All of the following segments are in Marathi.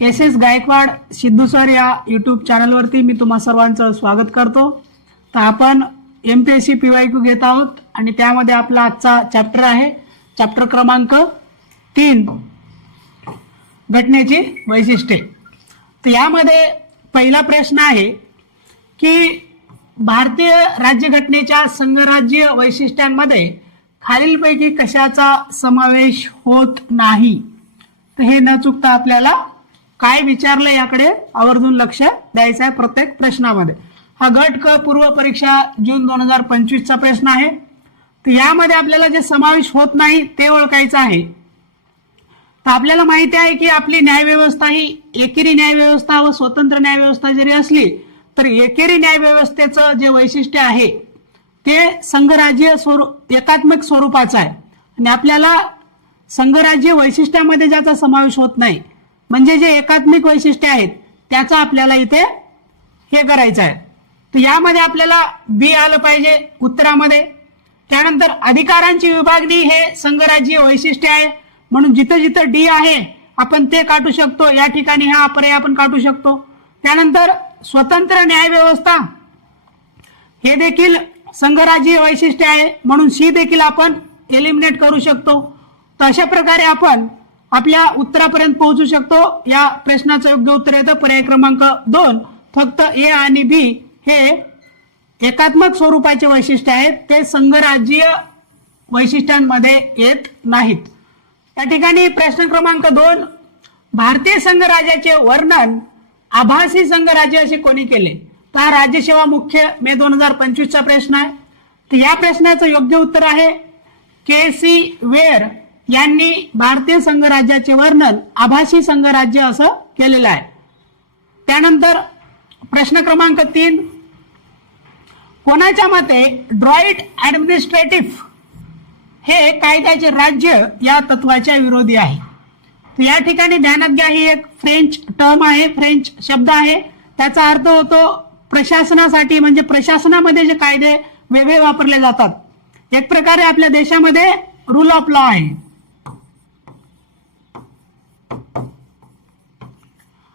S S Gaikwad Sidhu sir या यूट्यूब चॅनलवरती मी तुम्हा सर्वांचं स्वागत करतो। तर आपण एमपीएससी पीवायक्यू घेत आहोत आणि त्यामध्ये आपला आजचा चॅप्टर आहे चॅप्टर क्रमांक 3 घटनेची वैशिष्ट्ये। तर यामध्ये पहिला प्रश्न आहे की भारतीय राज्यघटनेच्या संघराज्य वैशिष्ट्यांमध्ये खालीलपैकी कशाचा समावेश होत नाही। तर हे न चुकता आपल्याला काय विचारलं याकडे आवर्जून लक्ष द्यायचं आहे प्रत्येक प्रश्नामध्ये। हा गट क पूर्व परीक्षा जून 2025 चा प्रश्न आहे। तर यामध्ये आपल्याला जे समावेश होत नाही ते ओळखायचं आहे। तर आपल्याला माहिती आहे की आपली न्यायव्यवस्था ही एकेरी न्यायव्यवस्था व स्वतंत्र न्यायव्यवस्था जरी असली तर एकेरी न्यायव्यवस्थेचं जे वैशिष्ट्य आहे ते संघराज्य एकात्मिक स्वरूपाचं आहे आणि आपल्याला संघराज्य वैशिष्ट्यामध्ये ज्याचा समावेश होत नाही म्हणजे जे एकात्मिक वैशिष्ट्य आहेत त्याचा आपल्याला इथे हे करायचं आहे। तर यामध्ये आपल्याला बी आलं पाहिजे उत्तरामध्ये। त्यानंतर अधिकारांची विभागणी हे संघराज्य वैशिष्ट्य आहे म्हणून जिथं जिथं डी आहे आपण ते काढू शकतो। या ठिकाणी हा पर्याय आपण काढू शकतो। त्यानंतर स्वतंत्र न्यायव्यवस्था हे देखील संघराज्य वैशिष्ट्य आहे म्हणून सी देखील आपण एलिमिनेट करू शकतो। तर अशा प्रकारे आपण आपल्या उत्तरापर्यंत पोहोचू शकतो। या प्रश्नाचं योग्य उत्तर येतं पर्याय क्रमांक 2। फक्त ए आणि बी हे एकात्मक स्वरूपाचे वैशिष्ट्य आहेत ते संघराज्य वैशिष्ट्यांमध्ये येत नाहीत। या ठिकाणी प्रश्न क्रमांक 2 भारतीय संघराज्याचे वर्णन आभासी संघराज्य असे कोणी केले। तर हा राज्यसेवा मुख्य मे 2025 चा प्रश्न आहे। तर या प्रश्नाचं योग्य उत्तर आहे के.सी. वेर यांनी भारतीय संघराज्याचे वर्णन आभासी संघराज्य असं केलेलं आहे। त्यानंतर प्रश्न क्रमांक 3 कोणाच्या मते ड्रॉइट ऍडमिनिस्ट्रेटिव्ह हे कायद्याचे राज्य या तत्वाच्या विरोधी आहे। तर या ठिकाणी ध्यानात घ्या ही एक फ्रेंच टर्म आहे फ्रेंच शब्द आहे। त्याचा अर्थ होतो प्रशासनासाठी म्हणजे प्रशासनामध्ये जे कायदे वेगळे वापरले जातात। एक प्रकारे आपल्या देशामध्ये रूल ऑफ लॉ आहे।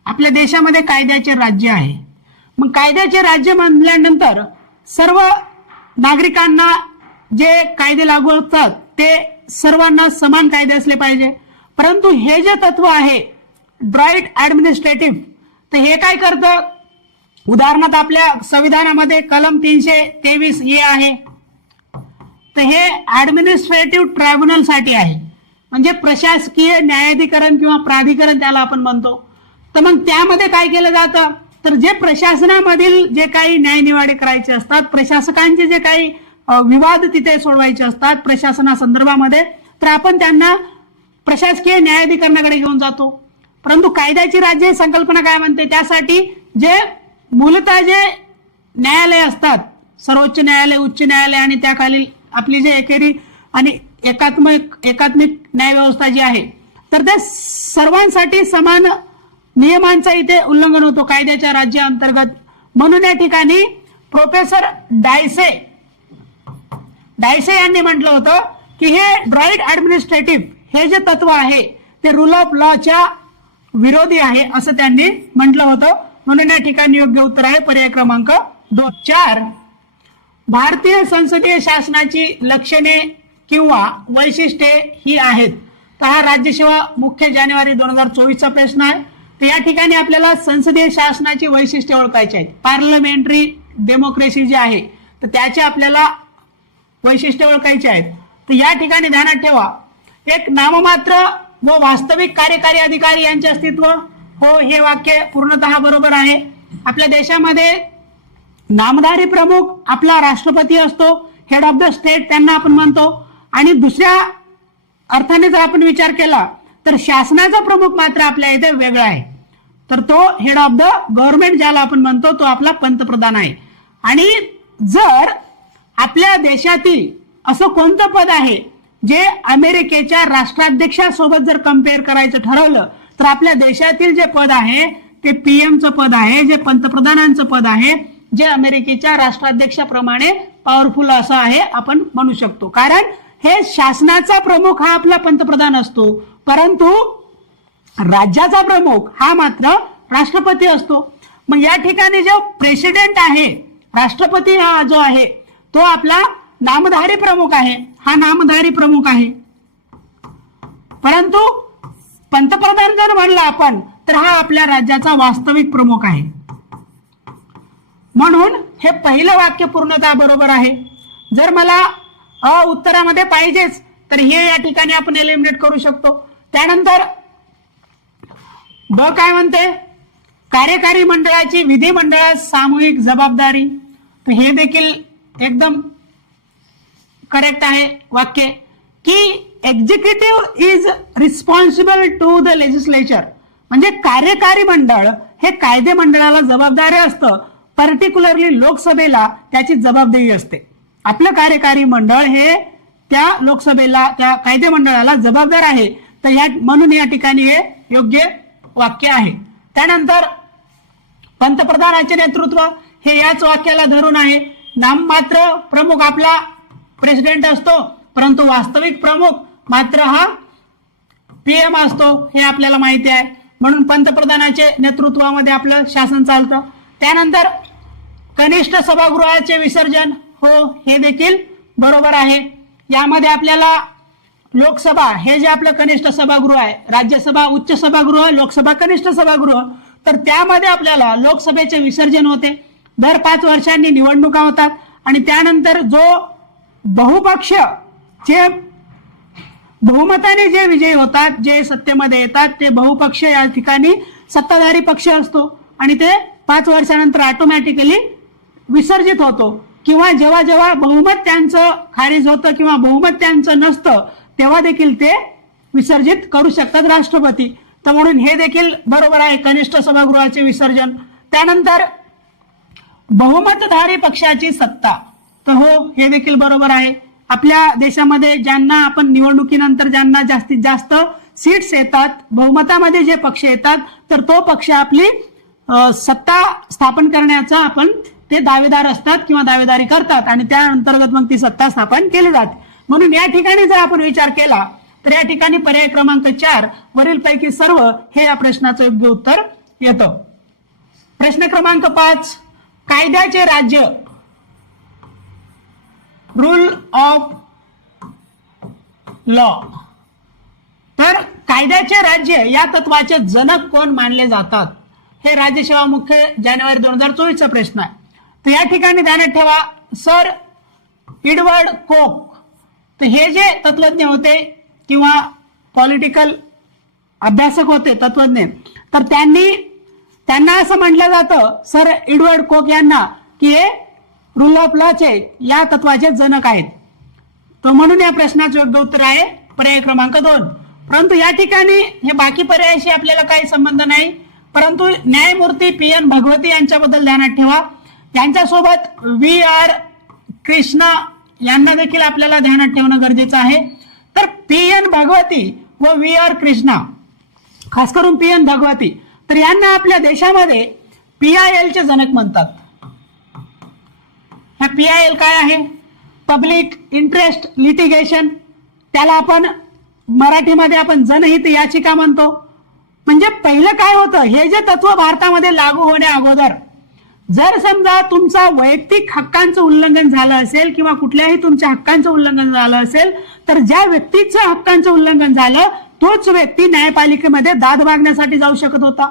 आपल्या देशामध्ये कायद्याचे राज्य आहे। मग कायद्याचे राज्य म्हणल्यानंतर सर्व नागरिकांना जे कायदे लागू होतात ते सर्वांना समान कायदे असले पाहिजे। परंतु हे जे तत्व आहे ड्रॉइट ऍडमिनिस्ट्रेटिव्ह तर हे काय करतं उदाहरणार्थ आपल्या संविधानामध्ये कलम 323 ए आहे। तर हे ऍडमिनिस्ट्रेटिव्ह ट्रायब्युनल साठी आहे म्हणजे प्रशासकीय न्यायाधिकरण किंवा प्राधिकरण त्याला आपण म्हणतो। तर मग त्यामध्ये काय केलं जातं तर जे प्रशासनामधील जे काही न्यायनिवाडे करायचे असतात प्रशासकांचे जे काही विवाद तिथे सोडवायचे असतात प्रशासनासंदर्भामध्ये तर आपण त्यांना प्रशासकीय न्यायाधिकरणाकडे घेऊन जातो। परंतु कायद्याची राज्य संकल्पना काय म्हणते त्यासाठी जे मूलतः जे न्यायालय असतात सर्वोच्च न्यायालय उच्च न्यायालय आणि त्याखालील आपली जे एकेरी आणि एकात्मिक न्यायव्यवस्था जी आहे तर त्या सर्वांसाठी समान नियमांचा इथे उल्लंघन होतो कायद्याच्या राज्य अंतर्गत। म्हणून या ठिकाणी प्रोफेसर डायसे यांनी म्हटलं होतं की हे ड्रॉइट ऍडमिनिस्ट्रेटिव्ह हे जे तत्व आहे ते रूल ऑफ लॉच्या विरोधी आहे असं त्यांनी म्हटलं होतं। म्हणून या ठिकाणी योग्य उत्तर आहे पर्याय क्रमांक 2। 4 भारतीय संसदीय शासनाची लक्षणे किंवा वैशिष्ट्ये ही आहेत। तर हा राज्यसेवा मुख्य जानेवारी 2024 चा प्रश्न आहे। तर या ठिकाणी आपल्याला संसदीय शासनाची वैशिष्ट्ये ओळखायची आहेत। पार्लमेंटरी डेमोक्रेसी जी आहे तर त्याचे आपल्याला वैशिष्ट्ये ओळखायची आहेत। तर या ठिकाणी ध्यानात ठेवा एक नाममात्र व वास्तविक कार्यकारी अधिकारी यांचे अस्तित्व हो हे वाक्य पूर्णतः बरोबर आहे। आपल्या देशामध्ये नामधारी प्रमुख आपला राष्ट्रपती असतो हेड ऑफ द स्टेट त्यांना आपण म्हणतो आणि दुसऱ्या अर्थाने जर आपण विचार केला तर शासनाचा प्रमुख मात्र आपल्या इथे वेगळा आहे। तर तो हेड ऑफ द गव्हर्नमेंट ज्याला आपण म्हणतो तो आपला पंतप्रधान आहे। आणि जर आपल्या देशातील असं कोणतं पद आहे जे अमेरिकेच्या राष्ट्राध्यक्षासोबत जर कम्पेअर करायचं ठरवलं तर आपल्या देशातील जे पद आहे ते पीएमचं पद आहे जे पंतप्रधानांचं पद आहे जे अमेरिकेच्या राष्ट्राध्यक्षाप्रमाणे पॉवरफुल असं आहे आपण म्हणू शकतो। कारण हे शासनाचा प्रमुख हा आपला पंतप्रधान असतो परंतु राज्याचा प्रमुख हा मात्र राष्ट्रपती असतो. मग या ठिकाणी जो प्रेसिडेंट आहे, राष्ट्रपती हा जो आहे तो आपला नामधारी प्रमुख आहे, हा नामधारी प्रमुख आहे. परंतु पंतप्रधान जर म्हणला आपण तर हा आपल्या राज्याचा वास्तविक प्रमुख आहे. म्हणून हे पहिलं वाक्य पूर्णतः बरोबर आहे. जर मला उत्तरामध्ये पाहिजेच तर हे या ठिकाणी आपण एलिमिनेट करू शकतो. त्यानंतर ब काय म्हणते, कार्यकारी मंडळाची विधिमंडळास सामूहिक जबाबदारी. तर हे देखील एकदम करेक्ट आहे वाक्य की executive is responsible to the legislature. म्हणजे कार्यकारी मंडळ हे कायदे मंडळाला जबाबदार असतं. पर्टिक्युलरली लोकसभेला त्याची जबाबदारी असते. आपलं कार्यकारी मंडळ हे त्या लोकसभेला, त्या कायदे मंडळाला जबाबदार आहे. तर म्हणून या ठिकाणी हे योग्य वाक्य आहे. त्यानंतर पंतप्रधानाचे नेतृत्व हे याच वाक्याला धरून आहे. नाममात्र प्रमुख आपला प्रेसिडेंट असतो, परंतु वास्तविक प्रमुख मात्र हा पीएम असतो, हे आपल्याला माहिती आहे. म्हणून पंतप्रधानाचे नेतृत्वामध्ये आपलं शासन चालतं. त्यानंतर कनिष्ठ सभागृहाचे विसर्जन, हो हे देखील बरोबर आहे. यामध्ये आपल्याला लोकसभा हे जे आपलं कनिष्ठ सभागृह आहे, राज्यसभा उच्च सभागृह, लोकसभा कनिष्ठ सभागृह, तर त्यामध्ये आपल्याला लोकसभेचे विसर्जन होते. दर 5 वर्षांनी निवडणुका होतात आणि त्यानंतर जो बहुपक्ष जे बहुमताने जे विजयी होतात, जे सत्तेमध्ये येतात, ते बहुपक्ष या ठिकाणी सत्ताधारी पक्ष असतो आणि ते 5 वर्षानंतर ऑटोमॅटिकली विसर्जित होतो. किंवा जेव्हा जेव्हा बहुमत त्यांचं खारिज होतं किंवा बहुमत त्यांचं नसतं तेव्हा देखील ते विसर्जित करू शकतात राष्ट्रपती. तर म्हणून हे देखील बरोबर आहे, कनिष्ठ सभागृहाचे विसर्जन. त्यानंतर बहुमतधारी पक्षाची सत्ता, तर हो हे देखील बरोबर आहे. आपल्या देशामध्ये ज्यांना आपण निवडणुकीनंतर ज्यांना जास्तीत जास्त सीट्स येतात, बहुमतामध्ये जे पक्ष येतात, तर तो पक्ष आपली सत्ता स्थापन करण्याचा आपण ते दावेदार असतात किंवा दावेदारी करतात आणि त्या अंतर्गत मग ती सत्ता स्थापन केली जाते. म्हणून या ठिकाणी जर आपण विचार केला तर या ठिकाणी पर्याय क्रमांक 4 वरील पैकी सर्व हे या प्रश्नाचं योग्य उत्तर येतं. प्रश्न क्रमांक 5, कायद्याचे राज्य, रूल ऑफ लॉ. तर कायद्याचे राज्य या तत्वाचे जनक कोण मानले जातात? हे राज्यसेवा मुख्य जानेवारी 2024 प्रश्न आहे. तर या ठिकाणी ध्यानात ठेवा, सर एडवर्ड कोक. तर हे जे तत्वज्ञ होते किंवा पॉलिटिकल अभ्यासक होते, तत्वज्ञ, तर त्यांना असं म्हटलं जातं, सर एडवर्ड कोक यांना, की हे रूल ऑफ लॉचे या तत्वाचे जनक आहेत. तर म्हणून या प्रश्नाचं योग्य उत्तर आहे पर्याय क्रमांक 2. परंतु या ठिकाणी हे बाकी पर्यायाशी आपल्याला काही संबंध नाही. परंतु न्यायमूर्ती PN भगवती यांच्याबद्दल ध्यानात ठेवा. यांच्यासोबत VR कृष्णा यांना देखील आपल्याला ध्यानात ठेवणं गरजेचं आहे. तर PN भगवती व VR कृष्णा, खास करून PN भगवती, तर यांना आपल्या देशामध्ये PIL चे जनक म्हणतात. हा PIL काय आहे? Public interest litigation. त्याला आपण मराठीमध्ये आपण जनहित याचिका म्हणतो. म्हणजे पहिलं काय होतं, हे जे तत्व भारतामध्ये लागू होण्या अगोदर जर समजा तुमचा वैयक्तिक हक्कांचं उल्लंघन झालं असेल किंवा कुठल्याही तुमच्या हक्कांचं उल्लंघन झालं असेल, तर ज्या व्यक्तीचं हक्कांचं उल्लंघन झालं तोच व्यक्ती न्यायपालिकेमध्ये दाद मागण्यासाठी जाऊ शकत होता.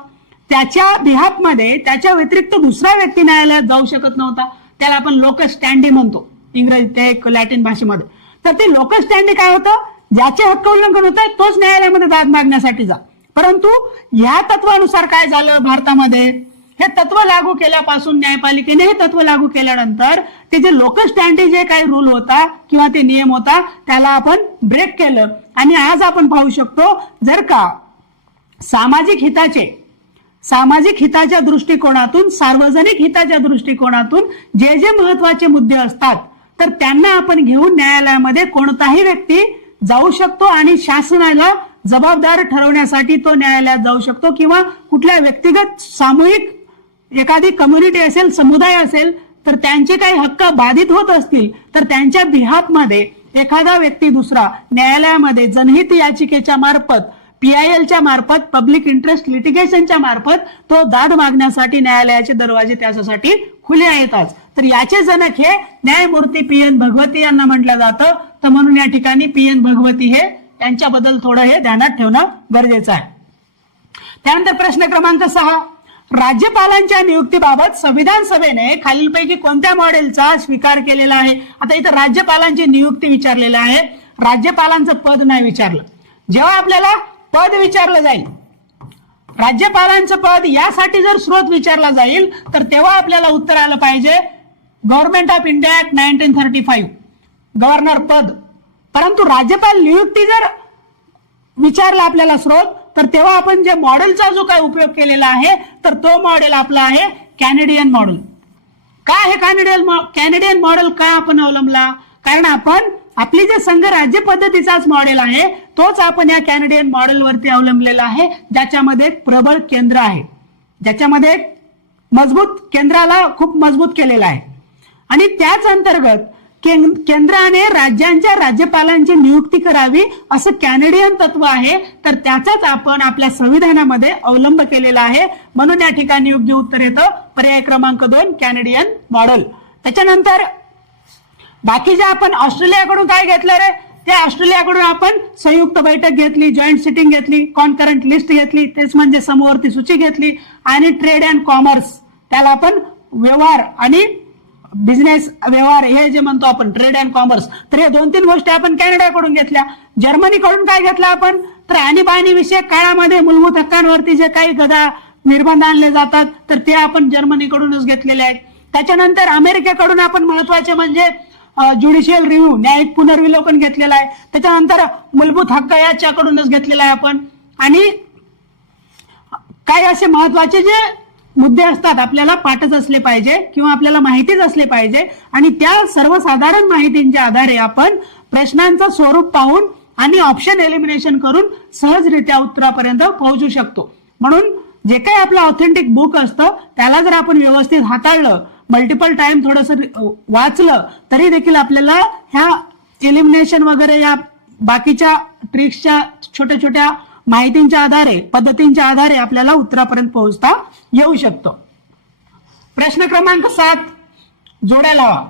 त्याच्या बिहाफमध्ये त्याच्या व्यतिरिक्त दुसरा व्यक्ती न्यायालयात जाऊ शकत नव्हता. त्याला आपण लोकस स्टँडी म्हणतो इंग्रजी, ते एक लॅटिन भाषेमध्ये. तर ते लोकस स्टँडी काय होतं, ज्याचे हक्क उल्लंघन होत आहे तोच न्यायालयामध्ये दाद मागण्यासाठी जा. परंतु या तत्वानुसार काय झालं, भारतामध्ये हे तत्व लागू केल्यापासून न्यायपालिकेने हे तत्व लागू केल्यानंतर ते जे लोकल स्टँडी जे काही रूल होता किंवा ते नियम होता त्याला आपण ब्रेक केलं. आणि आज आपण पाहू शकतो, जर का सामाजिक हिताच्या दृष्टिकोनातून, सार्वजनिक हिताच्या दृष्टिकोनातून जे जे महत्वाचे मुद्दे असतात तर त्यांना आपण घेऊन न्यायालयामध्ये कोणताही व्यक्ती जाऊ शकतो आणि शासनाला जबाबदार ठरवण्यासाठी तो न्यायालयात जाऊ शकतो. किंवा कुठल्या व्यक्तिगत सामूहिक एखादी कम्युनिटी असेल, समुदाय असेल, तर त्यांचे काही हक्क बाधित होत असतील तर त्यांच्या बिहाफमध्ये एखादा व्यक्ती दुसरा न्यायालयामध्ये जनहित याचिकेच्या मार्फत PILच्या मार्फत, पब्लिक इंटरेस्ट लिटिगेशनच्या मार्फत तो दाद मागण्यासाठी न्यायालयाचे दरवाजे त्याच्यासाठी खुले आहेत आज. तर याचे जनक हे न्यायमूर्ती PN भगवती यांना म्हटलं जातं. तर म्हणून या ठिकाणी PN भगवती हे यांच्याबद्दल थोडं हे ध्यानात ठेवणं गरजेचं आहे. त्यानंतर प्रश्न क्रमांक 6, राज्यपालांच्या नियुक्तीबाबत संविधान सभेने खालीलपैकी कोणत्या मॉडेलचा स्वीकार केलेला आहे? आता इथं राज्यपालांची नियुक्ती विचारलेलं आहे, राज्यपालांचं पद नाही विचारलं. जेव्हा आपल्याला पद विचारलं जाईल, राज्यपालांचं पद यासाठी जर स्रोत विचारला जाईल तर तेव्हा आपल्याला उत्तर आलं पाहिजे government of India act 1935, governor पद. परंतु राज्यपाल नियुक्ती जर विचारला आपल्याला स्रोत, तर तेव्हा आपण जे मॉडेलचा जो काही उपयोग केलेला आहे तर तो मॉडेल आपला आहे कॅनेडियन मॉडेल. काय हे कॅनेडियन मॉडेल का आपण अवलंबला? कारण आपण आपली जे संघ राज्य पद्धतीचाच मॉडेल आहे तोच आपण या कॅनेडियन मॉडेलवरती अवलंबलेला आहे, ज्याच्यामध्ये एक प्रबळ केंद्र आहे, ज्याच्यामध्ये मजबूत केंद्राला खूप मजबूत केलेला आहे. आणि त्याच अंतर्गत केंद्राने राज्यांच्या राज्यपालांची नियुक्ती करावी असं कॅनेडियन तत्व आहे. तर त्याचाच आपण आपल्या संविधानामध्ये अवलंब केलेला आहे. म्हणून या ठिकाणी योग्य उत्तर येतं पर्याय क्रमांक 2 कॅनेडियन मॉडेल. त्याच्यानंतर बाकी जे आपण ऑस्ट्रेलियाकडून काय घेतलं रे? त्या ऑस्ट्रेलियाकडून आपण संयुक्त बैठक घेतली, जॉईंट सिटिंग घेतली, कॉन्करंट लिस्ट घेतली, तेच म्हणजे समवर्ती सूची घेतली, आणि ट्रेड अँड कॉमर्स, त्याला आपण व्यवहार आणि बिझनेस व्यवहार हे जे म्हणतो आपण ट्रेड अँड कॉमर्स, तर हे 2-3 गोष्टी आपण कॅनडाकडून घेतल्या. जर्मनीकडून काय घेतलं आपण? तर आणीबाणी विषयक काळामध्ये मूलभूत हक्कांवरती जे काही निर्बंध आणले जातात तर ते आपण जर्मनीकडूनच घेतलेले आहेत. त्याच्यानंतर अमेरिकेकडून आपण महत्वाचे म्हणजे ज्युडिशियल रिव्ह्यू, न्यायिक पुनर्विलोकन घेतलेला आहे. त्याच्यानंतर मूलभूत हक्क याच्याकडूनच घेतलेला आहे आपण. आणि काही असे महत्वाचे जे मुद्दे असतात आपल्याला पाठच असले पाहिजे किंवा आपल्याला माहितीच असले पाहिजे, आणि त्या सर्वसाधारण माहितींच्या आधारे आपण प्रश्नांचं स्वरूप पाहून आणि ऑप्शन एलिमिनेशन करून सहजरित्या उत्तरापर्यंत पोहोचू शकतो. म्हणून जे काही आपलं ऑथेंटिक बुक असतं त्याला जर आपण व्यवस्थित हाताळलं, मल्टिपल टाइम थोडंसं वाचलं, तरी देखील आपल्याला ह्या एलिमिनेशन वगैरे या बाकीच्या ट्रिक्सच्या छोट्या छोट्या माहितींच्या आधारे, पद्धतींच्या आधारे आपल्याला उत्तरापर्यंत पोहोचता येऊ शकतो. प्रश्न क्रमांक 7, जोड्या लावा.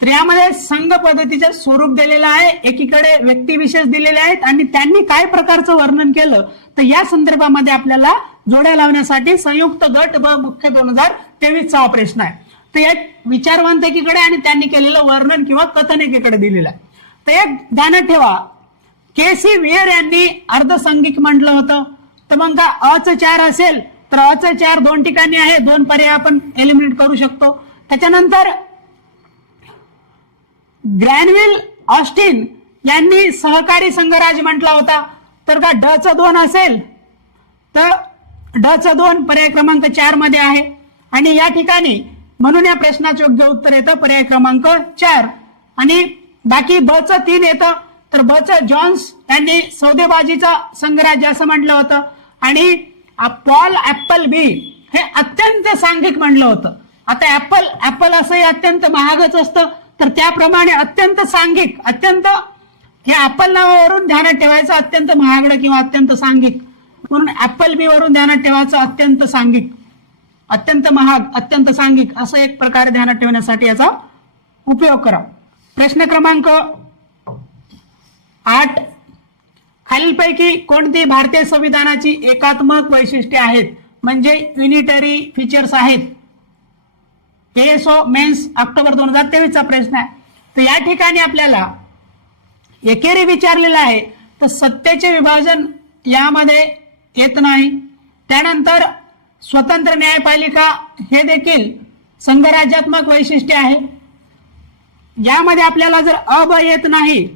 तर यामध्ये संघ पद्धतीचे स्वरूप दिलेलं आहे, एकीकडे व्यक्तिविशेष दिलेले आहेत आणि त्यांनी काय प्रकारचं वर्णन केलं तर या संदर्भामध्ये आपल्याला जोड्या लावण्यासाठी संयुक्त गट व मुख्य 2023 हा प्रश्न आहे. तर एक विचारवंत एकीकडे आणि त्यांनी केलेलं वर्णन किंवा कथन एकीकडे दिलेलं आहे. तर एक ध्यानात ठेवा, KC वियर यांनी अर्धसंघिक म्हटलं होतं. तर मग का अचं 4 असेल तर अचं 4 2 ठिकाणी आहे, 2 पर्याय आपण एलिमिनेट करू शकतो. त्याच्यानंतर ग्रॅनविल ऑस्टिन यांनी सहकारी संघराज म्हटला होता. तर का डचं 2 असेल तर डचं 2 पर्याय क्रमांक 4 मध्ये आहे. आणि या ठिकाणी म्हणून या प्रश्नाचं योग्य उत्तर येतं पर्याय क्रमांक 4. आणि बाकी बचं 3 येतं. तर बचं जॉन्स यांनी सौदेबाजीचा संघराज्य असं म्हटलं होतं. आणि पॉल ऍपल बी हे अत्यंत सांघिक म्हटलं होतं. आता ऍपल असंही अत्यंत महागच असतं, तर त्याप्रमाणे अत्यंत सांघिक, अत्यंत हे ऍपल नावावरून ध्यानात ठेवायचं अत्यंत महागडं किंवा अत्यंत सांघिक, म्हणून ऍपल बी वरून ध्यानात ठेवायचं अत्यंत सांघिक, अत्यंत महाग, अत्यंत सांघिक असं एक प्रकारे ध्यानात ठेवण्यासाठी याचा उपयोग करा. प्रश्न क्रमांक 8, खालीलपैकी कोणती भारतीय संविधानाची एकात्मक वैशिष्ट्ये आहेत, म्हणजे युनिटरी फीचर्स आहेत? ASO मेन्स ऑक्टोबर 2023 चा प्रश्न आहे. तर या ठिकाणी आपल्याला एकेरी विचारलेला आहे, तर सत्तेचे विभाजन यामध्ये येत नाही. त्यानंतर स्वतंत्र न्यायपालिका हे देखील संघराज्यात्मक वैशिष्ट्य आहे. यामध्ये आपल्याला जर ब येत नाही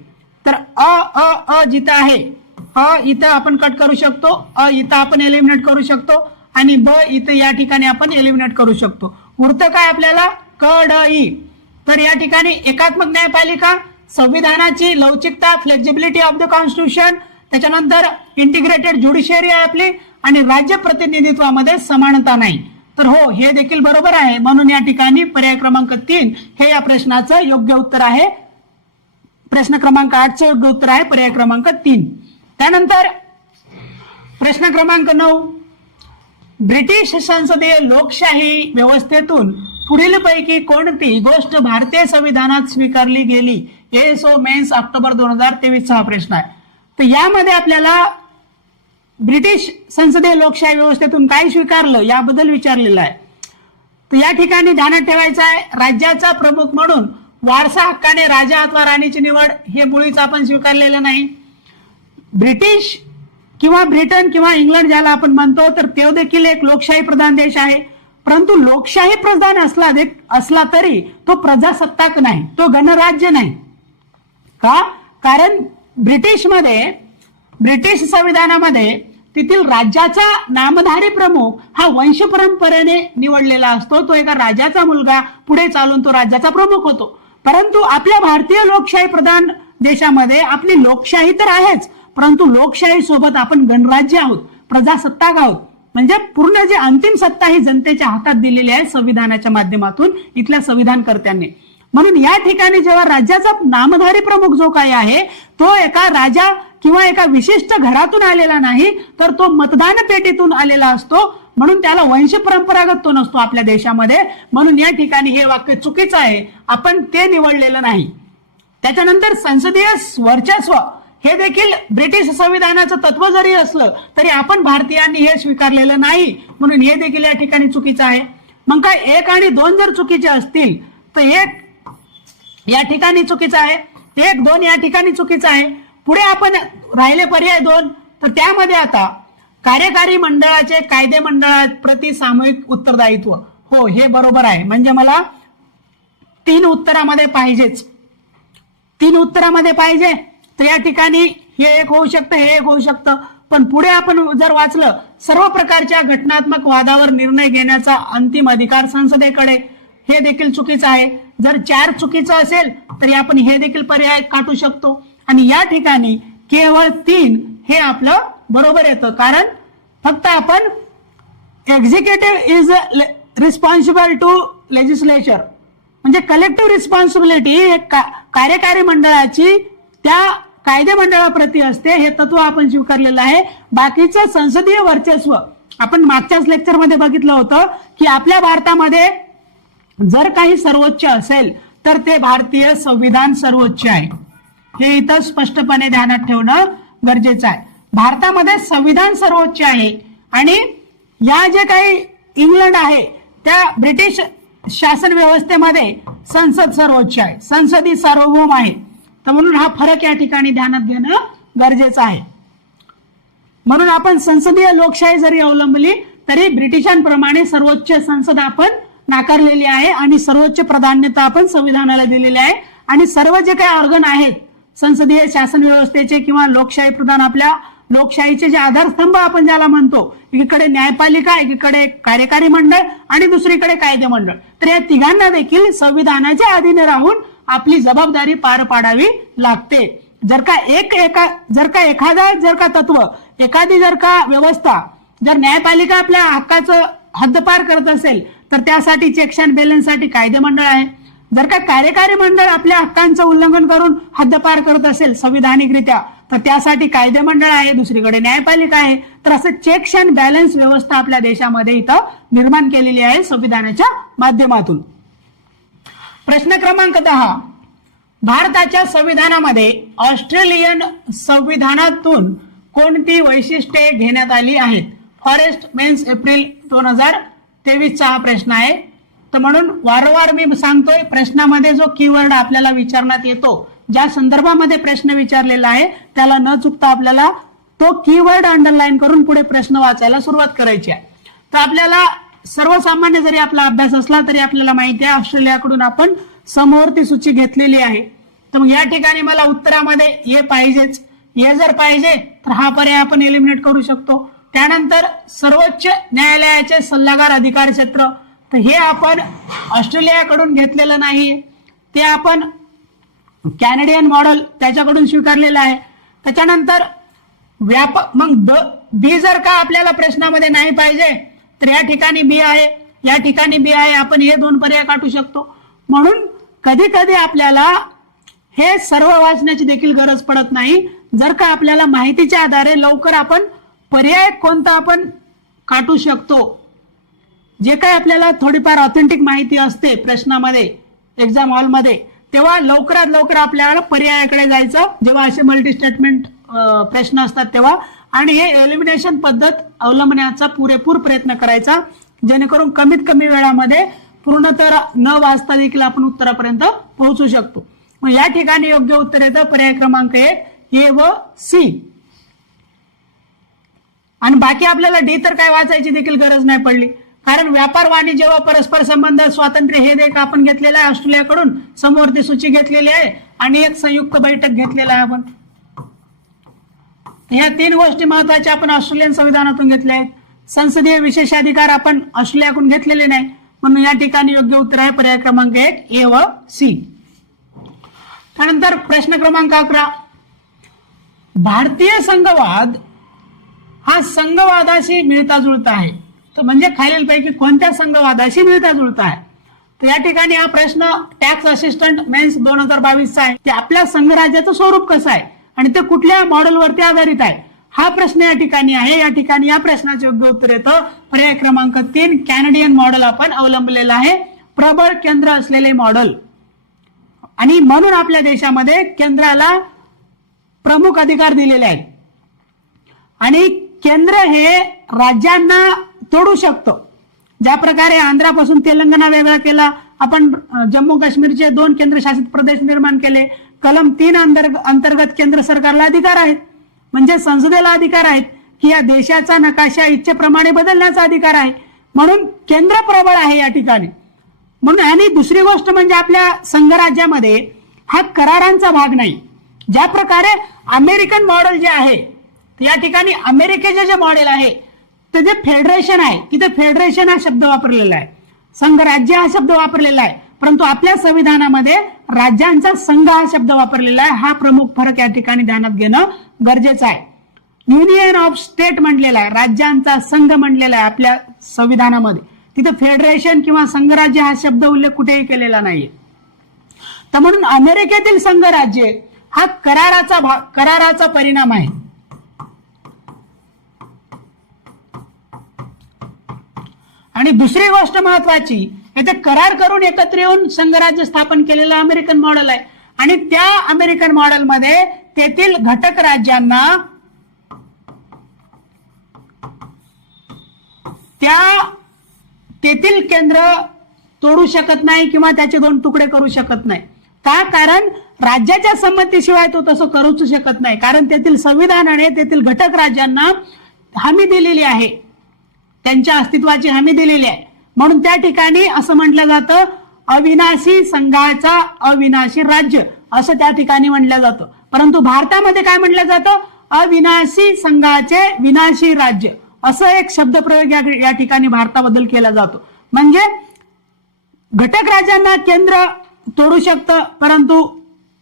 तर अ जिथं आहे, इथं आपण कट करू शकतो, इथं आपण एलिमिनेट करू शकतो, आणि ब इथं या ठिकाणी आपण एलिमिनेट करू शकतो. उरतं काय आपल्याला क ड ई. तर या ठिकाणी एकात्मक न्यायपालिका, संविधानाची लवचिकता, फ्लेक्झिबिलिटी ऑफ द कॉन्स्टिट्यूशन, त्याच्यानंतर इंटिग्रेटेड ज्युडिशियरी आहे आपली, आणि राज्य प्रतिनिधित्वामध्ये समानता नाही. तर हो, हे देखील बरोबर आहे. म्हणून या ठिकाणी पर्याय क्रमांक 3 हे या प्रश्नाचं योग्य उत्तर आहे. प्रश्न क्रमांक 8चं योग्य उत्तर आहे पर्याय क्रमांक 3. त्यानंतर प्रश्न क्रमांक 9, ब्रिटिश संसदीय लोकशाही व्यवस्थेतून पुढीलपैकी कोणती गोष्ट भारतीय संविधानात स्वीकारली गेली? एएसओ मेन्स ऑक्टोबर 2023 हा प्रश्न आहे. तर यामध्ये आपल्याला ब्रिटिश संसदीय लोकशाही व्यवस्थेतून काय स्वीकारलं याबद्दल विचारलेलं आहे. तर या ठिकाणी ध्यानात ठेवायचं आहे, राज्याचा प्रमुख म्हणून वारसा हक्काने राजा अथवा राणीची निवड हे मुळीच आपण स्वीकारलेलं नाही. ब्रिटिश किंवा ब्रिटन किंवा इंग्लंड ज्याला आपण म्हणतो तर तो देखील एक लोकशाही प्रधान देश आहे, परंतु लोकशाही प्रधान असला तरी तो प्रजासत्ताक नाही, तो गणराज्य नाही. का? कारण ब्रिटिश संविधानामध्ये तेथील राज्याचा नामधारी प्रमुख हा वंश परंपरेने निवडलेला असतो, तो एका राजाचा मुलगा पुढे चालून तो राज्याचा प्रमुख होतो. परंतु आपल्या भारतीय लोकशाही प्रधान देशामध्ये आपली लोकशाही तर आहेच, परंतु लोकशाही सोबत आपण गणराज्य आहोत, प्रजासत्ताक आहोत. म्हणजे पूर्ण जी अंतिम सत्ता ही जनतेच्या हातात दिलेली आहे संविधानाच्या माध्यमातून इथल्या संविधानकर्त्यांनी. म्हणून या ठिकाणी जेव्हा राज्याचा नामधारी प्रमुख जो काही आहे तो एका राजा किंवा एका विशिष्ट घरातून आलेला नाही, तर तो मतदान पेटीतून आलेला असतो, म्हणून त्याला वंश परंपरागत तो नसतो आपल्या देशामध्ये. म्हणून या ठिकाणी हे वाक्य चुकीचं आहे, आपण ते निवडलेलं नाही. त्याच्यानंतर संसदीय वर्चस्व हे देखील ब्रिटिश संविधानाचं तत्व जरी असलं तरी आपण भारतीयांनी हे स्वीकारलेलं नाही, म्हणून हे देखील या ठिकाणी चुकीचं आहे. मग काय 1 आणि 2 जर चुकीचे असतील तर 1 या ठिकाणी चुकीचं आहे, 1, 2 या ठिकाणी चुकीचं आहे. पुढे आपण राहिले पर्याय 2, तर त्यामध्ये आता कार्यकारी मंडळाचे कायदे मंडळाप्रती सामूहिक उत्तरदायित्व, हो हे बरोबर आहे. म्हणजे मला 3 उत्तरामध्ये पाहिजेच, 3 उत्तरामध्ये पाहिजे. तर या ठिकाणी हे एक होऊ शकतं, हे एक होऊ शकतं. पण पुढे आपण जर वाचलं, सर्व प्रकारच्या घटनात्मक वादावर निर्णय घेण्याचा अंतिम अधिकार संसदेकडे, हे देखील चुकीचं आहे. जर 4 चुकीचं असेल तरी आपण हे देखील पर्याय काढू शकतो. आणि या ठिकाणी केवळ 3 हे आपलं बरोबर येतं, कारण फक्त आपण executive is responsible to legislature, म्हणजे कलेक्टिव्ह रिस्पॉन्सिबिलिटी हे कार्यकारी मंडळाची त्या कायदे मंडळाप्रती असते, हे तत्व आपण स्वीकारलेलं आहे. बाकीचं संसदीय वर्चस्व आपण मागच्याच लेक्चरमध्ये बघितलं होतं की आपल्या भारतामध्ये जर काही सर्वोच्च असेल तर ते भारतीय संविधान सर्वोच्च आहे, हे इथं स्पष्टपणे ध्यानात ठेवणं गरजेचं आहे. भारतामध्ये संविधान सर्वोच्च आहे आणि या जे काही इंग्लंड आहे त्या ब्रिटिश शासन व्यवस्थेमध्ये संसद सर्वोच्च आहे, संसदी सार्वभौम आहे. तर म्हणून हा फरक या ठिकाणी ध्यानात घेणं गरजेचं आहे. म्हणून आपण संसदीय लोकशाही जरी अवलंबली तरी ब्रिटिशांप्रमाणे सर्वोच्च संसद आपण नाकारलेली आहे आणि सर्वोच्च प्राधान्यता आपण संविधानाला दिलेली आहे. आणि सर्व जे काही ऑर्गन आहेत संसदीय शासन व्यवस्थेचे किंवा लोकशाही प्रधान आपल्या लोकशाहीचे जे आधारस्तंभ आपण ज्याला म्हणतो, एकीकडे न्यायपालिका, एकीकडे कार्यकारी मंडळ आणि दुसरीकडे कायदे मंडळ, तर या तिघांना देखील संविधानाच्या अधीन राहून आपली जबाबदारी पार पाडावी लागते. जर का एखादा तत्व, एखादी जर का व्यवस्था, जर न्यायपालिका आपल्या हक्काचं हद्दपार करत असेल तर त्यासाठी चेक्स अँड बॅलन्ससाठी कायदे मंडळ आहे. जर का कार्यकारी मंडळ आपल्या हक्कांचं उल्लंघन करून हद्दपार करत असेल संविधानिकरित्या तर त्यासाठी कायदे मंडळ आहे, दुसरीकडे न्यायपालिका आहे. तर असं चेक्स अँड बॅलन्स व्यवस्था आपल्या देशामध्ये इथं निर्माण केलेली आहे संविधानाच्या माध्यमातून. प्रश्न क्रमांक 10, भारताच्या संविधानामध्ये ऑस्ट्रेलियन संविधानातून कोणती वैशिष्ट्ये घेण्यात आली आहेत? फॉरेस्ट मेन्स एप्रिल 2023 हा प्रश्न आहे. तर म्हणून वारंवार मी सांगतोय, प्रश्नामध्ये जो कीवर्ड आपल्याला विचारण्यात येतो, ज्या संदर्भामध्ये प्रश्न विचारलेला आहे त्याला न चुकता आपल्याला तो कीवर्ड अंडरलाईन करून पुढे प्रश्न वाचायला सुरुवात करायची आहे. तर आपल्याला सर्वसामान्य जरी आपला अभ्यास असला तरी आपल्याला माहिती आहे ऑस्ट्रेलियाकडून आपण समवर्ती सूची घेतलेली आहे. तर मग या ठिकाणी मला उत्तरामध्ये हे पाहिजेच, हे जर पाहिजे तर हा पर्याय आपण एलिमिनेट करू शकतो. त्यानंतर सर्वोच्च न्यायालयाचे सल्लागार अधिकार क्षेत्र, तर हे आपण ऑस्ट्रेलियाकडून घेतलेलं नाही, ते आपण कॅनेडियन मॉडेल त्याच्याकडून स्वीकारलेलं आहे. त्याच्यानंतर मग बी जर का आपल्याला प्रश्नामध्ये नाही पाहिजे तर या ठिकाणी बी आहे, या ठिकाणी बी आहे, आपण हे 2 पर्याय काढू शकतो. म्हणून कधी कधी आपल्याला हे सर्व वाचण्याची देखील गरज पडत नाही. जर का आपल्याला माहितीच्या आधारे लवकर आपण पर्याय कोणता आपण काढू शकतो, जे काही आपल्याला थोडीफार ऑथेंटिक माहिती असते प्रश्नामध्ये एक्झाम हॉलमध्ये, तेव्हा लवकरात लवकर आपल्याला पर्यायाकडे जायचं जेव्हा असे मल्टी स्टेटमेंट प्रश्न असतात तेव्हा, आणि हे एलिमिनेशन पद्धत अवलंबण्याचा पुरेपूर प्रयत्न करायचा, जेणेकरून कमीत कमी वेळामध्ये पूर्ण तर न वाचता देखील आपण उत्तरापर्यंत पोहोचू शकतो. मग या ठिकाणी योग्य उत्तर येतं पर्याय क्रमांक 1 ए व सी. आणि बाकी आपल्याला डी तर काय वाचायची देखील गरज नाही पडली, कारण व्यापार वाणिज्य व परस्पर संबंध स्वातंत्र्य हे एक आपण घेतलेलं आहे ऑस्ट्रेलियाकडून, समोरती सूची घेतलेली आहे आणि एक संयुक्त बैठक घेतलेला आहे आपण. ह्या 3 गोष्टी महत्वाच्या आपण ऑस्ट्रेलियन संविधानातून घेतल्या आहेत. संसदीय विशेषाधिकार आपण ऑस्ट्रेलियाकडून घेतलेले नाही, म्हणून या ठिकाणी योग्य उत्तर आहे पर्याय क्रमांक 1 ए व सी. त्यानंतर प्रश्न क्रमांक 11, भारतीय संघवाद हा संघवादाशी मिळता जुळता आहे, तर म्हणजे खालीलपैकी कोणत्या संघवादाशी मिळता जुळता आहे. तर या ठिकाणी हा प्रश्न टॅक्स असिस्टंट मेन्स 2022 चा आहे. ते आपल्या संघराज्याचं स्वरूप कसं आहे आणि ते कुठल्या मॉडेलवरती आधारित आहे, हा प्रश्न या ठिकाणी आहे. या ठिकाणी या प्रश्नाचे योग्य उत्तर येतं पर्याय क्रमांक 3 कॅनेडियन मॉडेल आपण अवलंबलेलं आहे, प्रबळ केंद्र असलेले मॉडेल. आणि म्हणून आपल्या देशामध्ये केंद्राला प्रमुख अधिकार दिलेले आहेत आणि केंद्र हे राज्यांना तोडू शकतं. ज्या प्रकारे आंध्रापासून तेलंगणा वेगळा केला, आपण जम्मू काश्मीरचे 2 केंद्रशासित प्रदेश निर्माण केले. कलम 3 अंतर्गत केंद्र सरकारला अधिकार आहेत, म्हणजे संसदेला अधिकार आहेत की या देशाचा नकाशा इच्छेप्रमाणे बदलण्याचा अधिकार आहे. म्हणून केंद्र प्रबळ आहे या ठिकाणी. म्हणून आणि दुसरी गोष्ट म्हणजे आपल्या संघराज्यामध्ये हा करारांचा भाग नाही. ज्या प्रकारे अमेरिकन मॉडेल जे आहे, या ठिकाणी अमेरिकेचे जे मॉडेल आहे ते जे फेडरेशन आहे, तिथे फेडरेशन हा शब्द वापरलेला आहे, संघराज्य हा शब्द वापरलेला आहे, परंतु आपल्या संविधानामध्ये राज्यांचा संघ हा शब्द वापरलेला आहे. हा प्रमुख फरक या ठिकाणी ध्यानात घेणं गरजेचं आहे. युनियन ऑफ स्टेट म्हटलेला आहे, राज्यांचा संघ म्हटलेला आहे आपल्या संविधानामध्ये, तिथे फेडरेशन किंवा संघराज्य हा शब्द उल्लेख कुठेही केलेला नाहीये. तर म्हणून अमेरिकेतील संघराज्य हा कराराचा परिणाम आहे. आणि दुसरी गोष्ट महत्वाची, येथे करार करून एकत्र येऊन संघराज्य स्थापन केलेलं अमेरिकन मॉडेल आहे आणि त्या अमेरिकन मॉडेलमध्ये तेथील घटक राज्यांना तेथील केंद्र तोडू शकत नाही किंवा त्याचे 2 तुकडे करू शकत नाही. का? कारण राज्याच्या संमतीशिवाय तो तसं करूच शकत नाही, कारण तेथील संविधानाने तेथील घटक राज्यांना हमी दिलेली आहे, त्यांच्या अस्तित्वाची हमी दिलेली आहे. म्हणून त्या ठिकाणी असं म्हटलं जातं अविनाशी संघाचा अविनाशी राज्य, असं त्या ठिकाणी म्हटलं जातं. परंतु भारतामध्ये काय म्हटलं जातं, अविनाशी संघाचे विनाशी राज्य, असं एक शब्दप्रयोग या ठिकाणी भारताबद्दल केला जातो. म्हणजे घटक राज्यांना केंद्र तोडू शकतं, परंतु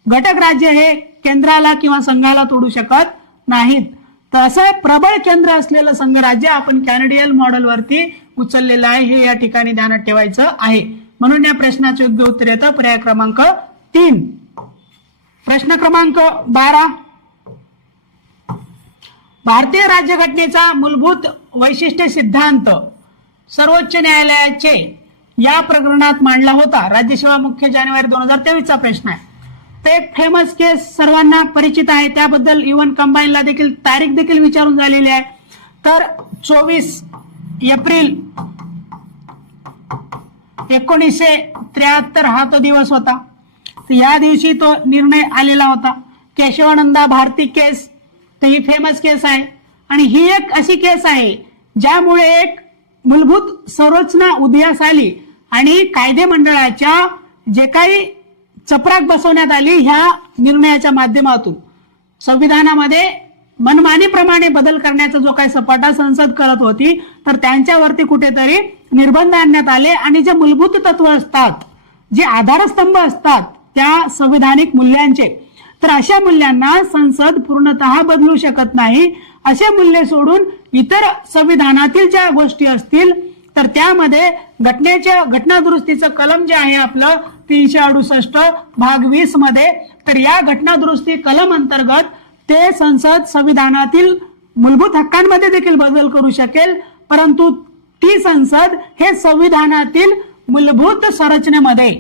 घटक राज्य हे केंद्राला किंवा संघाला तोडू शकत नाहीत. तर असं प्रबळ केंद्र असलेलं संघराज्य आपण कॅनेडियन मॉडेलवरती उचललेलं आहे, हे या ठिकाणी ध्यानात ठेवायचं आहे. म्हणून या प्रश्नाचे योग्य उत्तर येतं पर्याय क्रमांक 3. प्रश्न क्रमांक 12, भारतीय राज्यघटनेचा मूलभूत वैशिष्ट्य सिद्धांत सर्वोच्च न्यायालयाचे या प्रकरणात मांडला होता. राज्यसेवा मुख्य जानेवारी 2023 चा प्रश्न आहे. तर एक फेमस केस सर्वांना परिचित आहे, त्याबद्दल इव्हन कंबाईनला देखील तारीख देखील विचारून झालेली आहे. तर 24 एप्रिल 1973 हा तो दिवस होता. तर या दिवशी तो निर्णय आलेला होता. केशवानंदा भारती केस, तर ही फेमस केस आहे आणि ही एक अशी केस आहे ज्यामुळे एक मूलभूत संरचना उदयास आली आणि कायदे मंडळाच्या जे काही चपराक बसवण्यात आली ह्या निर्णयाच्या माध्यमातून संविधानामध्ये मनमानीप्रमाणे बदल करण्याचा जो काही सपाटा संसद करत होती, तर त्यांच्यावरती कुठेतरी निर्बंध आणण्यात आले आणि जे मूलभूत तत्व असतात, जे आधारस्तंभ असतात त्या संविधानिक मूल्यांचे, तर अशा मूल्यांना संसद पूर्णतः बदलू शकत नाही. असे मूल्य सोडून इतर संविधानातील ज्या गोष्टी असतील तर त्यामध्ये घटना दुरुस्तीचं कलम जे आहे आपलं 368 भाग 20 मध्ये, तर या घटना दुरुस्ती कलम अंतर्गत ते संसद संविधानातील मूलभूत हक्कांमध्ये देखील बदल करू शकेल, परंतु ती संसद हे संविधानातील मूलभूत संरचनेमध्ये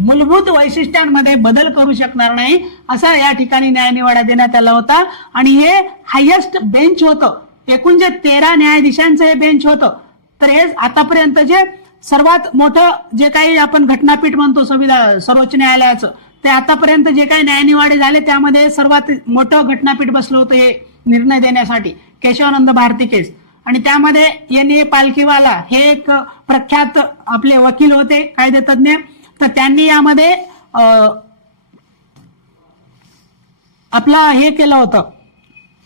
मूलभूत वैशिष्ट्यांमध्ये बदल करू शकणार नाही, असा या ठिकाणी न्यायनिवाडा देण्यात आला होता. आणि हे हायेस्ट बेंच होतं. एकूण जे 13 न्यायाधीशांचं हे बेंच होतं. तर हे आतापर्यंत जे सर्वात मोठं जे काही आपण घटनापीठ म्हणतो सर्वोच्च न्यायालयाचं, ते आतापर्यंत जे काही न्यायनिवाडे झाले त्यामध्ये सर्वात मोठं घटनापीठ बसलं होतं हे निर्णय देण्यासाठी, केशवानंद भारती केस. आणि त्यामध्ये N.A. पालखीवाला हे एक प्रख्यात आपले वकील होते, कायदेतज्ञ. तर त्यांनी यामध्ये आपला हे केलं होतं,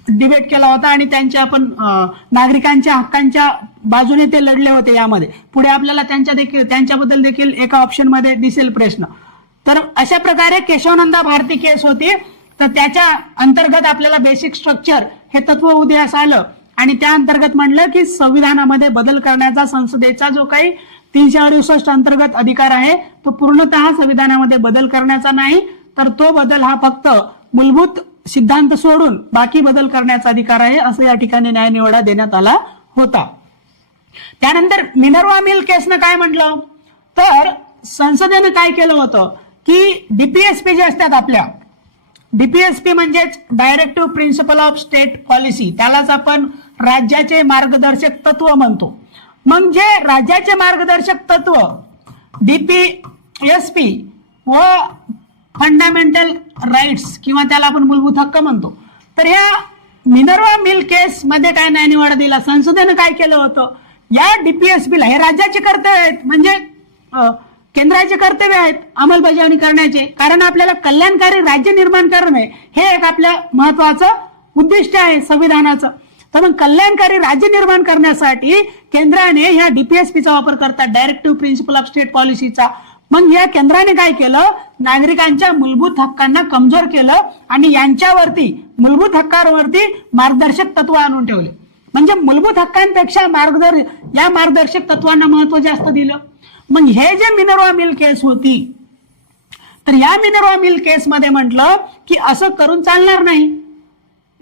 डिबेट केला होता आणि त्यांच्या आपण नागरिकांच्या हक्कांच्या बाजूने ते लढले होते यामध्ये. पुढे आपल्याला त्यांच्याबद्दल देखील एका ऑप्शन मध्ये दिसेल प्रश्न. तर अशा प्रकारे केशवानंद भारती केस होती. तर त्याच्या अंतर्गत आपल्याला बेसिक स्ट्रक्चर हे तत्व उदयास आलं आणि त्या अंतर्गत म्हणलं की संविधानामध्ये बदल करण्याचा संसदेचा जो काही 368 अंतर्गत अधिकार आहे तो पूर्णतः संविधानामध्ये बदल करण्याचा नाही, तर तो बदल हा फक्त मूलभूत सिद्धांत सोडून बाकी बदल करण्याचा अधिकार आहे, असं या ठिकाणी न्यायनिवाडा देण्यात आला होता. त्यानंतर मिनर्वा मिल केसनं काय म्हटलं, तर संसदेनं काय केलं होतं की डीपीएसपी जे असतात आपल्या, डीपीएसपी म्हणजेच directive principle of state policy, त्यालाच आपण राज्याचे मार्गदर्शक तत्व म्हणतो. मग जे राज्याचे मार्गदर्शक तत्व डीपीएसपी व फंडामेंटल राईट्स किंवा त्याला आपण मूलभूत हक्क म्हणतो, तर या मिनर्वा मिल केस मध्ये काय न्यायनिवाडा दिला, संसदेनं काय केलं होतं, या डीपीएसपीला, हे राज्याचे कर्तव्य आहेत, म्हणजे केंद्राचे कर्तव्य आहेत अंमलबजावणी करण्याचे, कारण आपल्याला कल्याणकारी राज्य निर्माण करणे हे एक आपल्या महत्वाचं उद्दिष्ट आहे संविधानाचं. तर मग कल्याणकारी राज्य निर्माण करण्यासाठी केंद्राने ह्या डीपीएसपीचा वापर करतात, डायरेक्टिव्ह प्रिन्सिपल ऑफ स्टेट पॉलिसीचा. मग या केंद्राने काय केलं, नागरिकांच्या मूलभूत हक्कांना कमजोर केलं आणि यांच्यावरती मूलभूत हक्कांवरती मार्गदर्शक तत्व आणून ठेवले. म्हणजे मूलभूत हक्कांपेक्षा या मार्गदर्शक तत्वांना महत्व जास्त दिलं. मग हे जे मिनर्वा मिल केस होती, तर या मिनर्वा मिल केस मध्ये म्हटलं की असं करून चालणार नाही.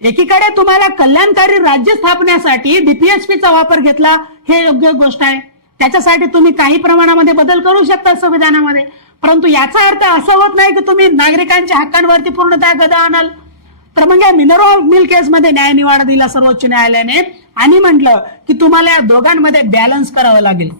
एकीकडे तुम्हाला कल्याणकारी राज्य स्थापण्यासाठी डीपीएसपीचा वापर घेतला, हे योग्य गोष्ट आहे, त्याच्यासाठी तुम्ही काही प्रमाणामध्ये बदल करू शकता संविधानामध्ये, परंतु याचा अर्थ असा होत नाही की तुम्ही नागरिकांच्या हक्कांवरती पूर्णतः गदा आणाल. तर मग या मिनर्वा मिल केसमध्ये न्यायनिवाडा दिला सर्वोच्च न्यायालयाने आणि म्हटलं की तुम्हाला या दोघांमध्ये बॅलन्स करावं लागेल.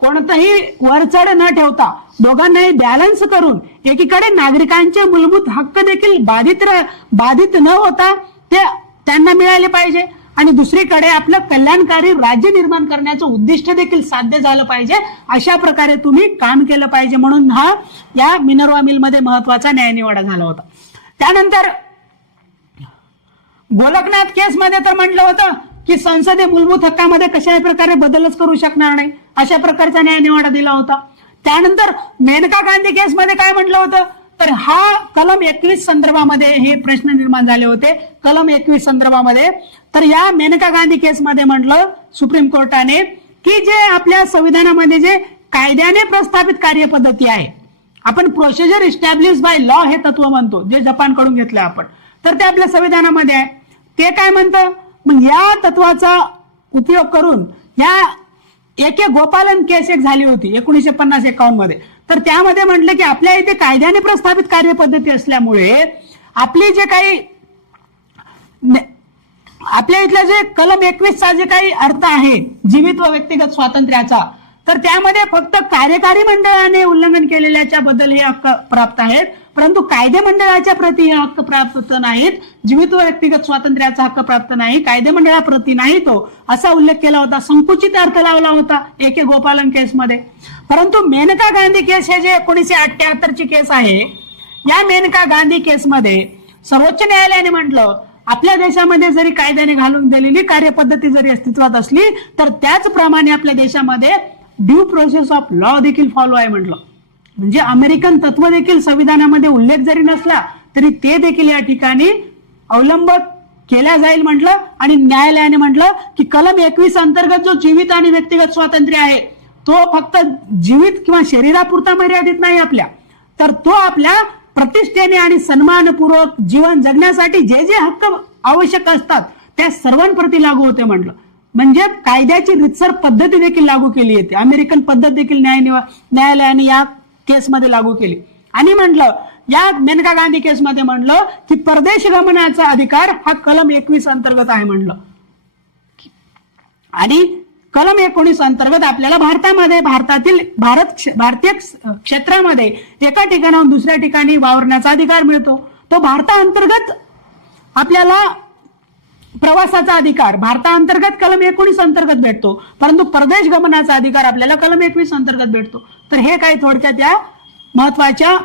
कोणताही वरचढ न ठेवता दोघांनाही बॅलन्स करून एकीकडे नागरिकांचे मूलभूत हक्क देखील बाधित न होता ते त्यांना मिळाले पाहिजे आणि दुसरीकडे आपलं कल्याणकारी राज्य निर्माण करण्याचं उद्दिष्ट देखील साध्य झालं पाहिजे, अशा प्रकारे तुम्ही काम केलं पाहिजे. म्हणून हा या मिनर्वा मिल मध्ये महत्वाचा न्यायनिवाडा झाला होता. त्यानंतर गोलकनाथ केस मध्ये तर म्हटलं होतं की संसदे मूलभूत हक्कामध्ये कशाही प्रकारे बदलच करू शकणार नाही, अशा प्रकारचा न्यायनिवाडा दिला होता. त्यानंतर मेनका गांधी केस मध्ये काय म्हटलं होतं, तर हा कलम 21 संदर्भामध्ये हे प्रश्न निर्माण झाले होते, कलम 21 संदर्भामध्ये. तर या मेनका गांधी केस मध्ये म्हटलं सुप्रीम कोर्टाने की जे आपल्या संविधानामध्ये जे कायद्याने प्रस्थापित कार्यपद्धती आहे, आपण प्रोसिजर इस्टॅब्लिश बाय लॉ हे तत्व म्हणतो, जे जपानकडून घेतलं आपण, तर ते आपल्या संविधानामध्ये आहे. ते काय म्हणतं, मग या तत्वाचा उपयोग करून या गोपालन केस एक झाली होती 1950-51 मध्ये. तर त्यामध्ये म्हटलं की आपल्या इथे कायद्याने प्रस्थापित कार्यपद्धती असल्यामुळे आपली जे काही आपल्या इथल्या जे कलम 21 चा जे काही अर्थ आहे जीवित व व्यक्तिगत स्वातंत्र्याचा, तर त्यामध्ये फक्त कार्यकारी मंडळाने उल्लंघन केलेल्याच्या बद्दल हे हक्क प्राप्त आहेत, परंतु कायदे मंडळाच्या प्रती हे हक्क प्राप्त नाहीत, जीवित व व्यक्तिगत स्वातंत्र्याचा हक्क प्राप्त नाही, कायदे मंडळाप्रती नाही तो, असा उल्लेख केला होता, संकुचित अर्थ लावला होता गोपालन केसमध्ये. परंतु मेनका गांधी केस हे जे 1978 ची केस आहे, या मेनका गांधी केसमध्ये सर्वोच्च न्यायालयाने म्हटलं आपल्या देशामध्ये जरी कायद्याने घालून दिलेली कार्यपद्धती जरी अस्तित्वात असली तर त्याचप्रमाणे आपल्या देशामध्ये ड्यू प्रोसेस ऑफ लॉ देखील फॉलो आहे म्हटलं. म्हणजे अमेरिकन तत्व देखील संविधानामध्ये उल्लेख जरी नसला तरी ते देखील या ठिकाणी अवलंब केल्या जाईल म्हटलं. आणि न्यायालयाने म्हटलं की कलम 21 अंतर्गत जो जीवित आणि व्यक्तिगत स्वातंत्र्य आहे तो फक्त जीवित किंवा शरीरापुरता मर्यादित नाही आपल्या, तर तो आपल्या प्रतिष्ठेने आणि सन्मानपूर्वक जीवन जगण्यासाठी जे जे हक्क आवश्यक असतात त्या सर्वांप्रती लागू होते म्हटलं. म्हणजे कायद्याची रितसर पद्धती देखील लागू केली येते. अमेरिकन पद्धत देखील न्यायालयाने या केसमध्ये लागू केली. आणि म्हटलं या मेनका गांधी केसमध्ये म्हटलं की परदेश गमनाचा अधिकार हा कलम 21 अंतर्गत आहे म्हटलं. आणि कलम 19 अंतर्गत आपल्याला भारतीय क्षेत्रामध्ये एका ठिकाणाहून दुसऱ्या ठिकाणी वावरण्याचा अधिकार मिळतो. तो भारताअंतर्गत आपल्याला प्रवासाचा अधिकार भारताअंतर्गत कलम 19 अंतर्गत भेटतो, परंतु परदेश गमनाचा अधिकार आपल्याला कलम 21 अंतर्गत भेटतो. तर हे काही थोडक्यात या महत्वाच्या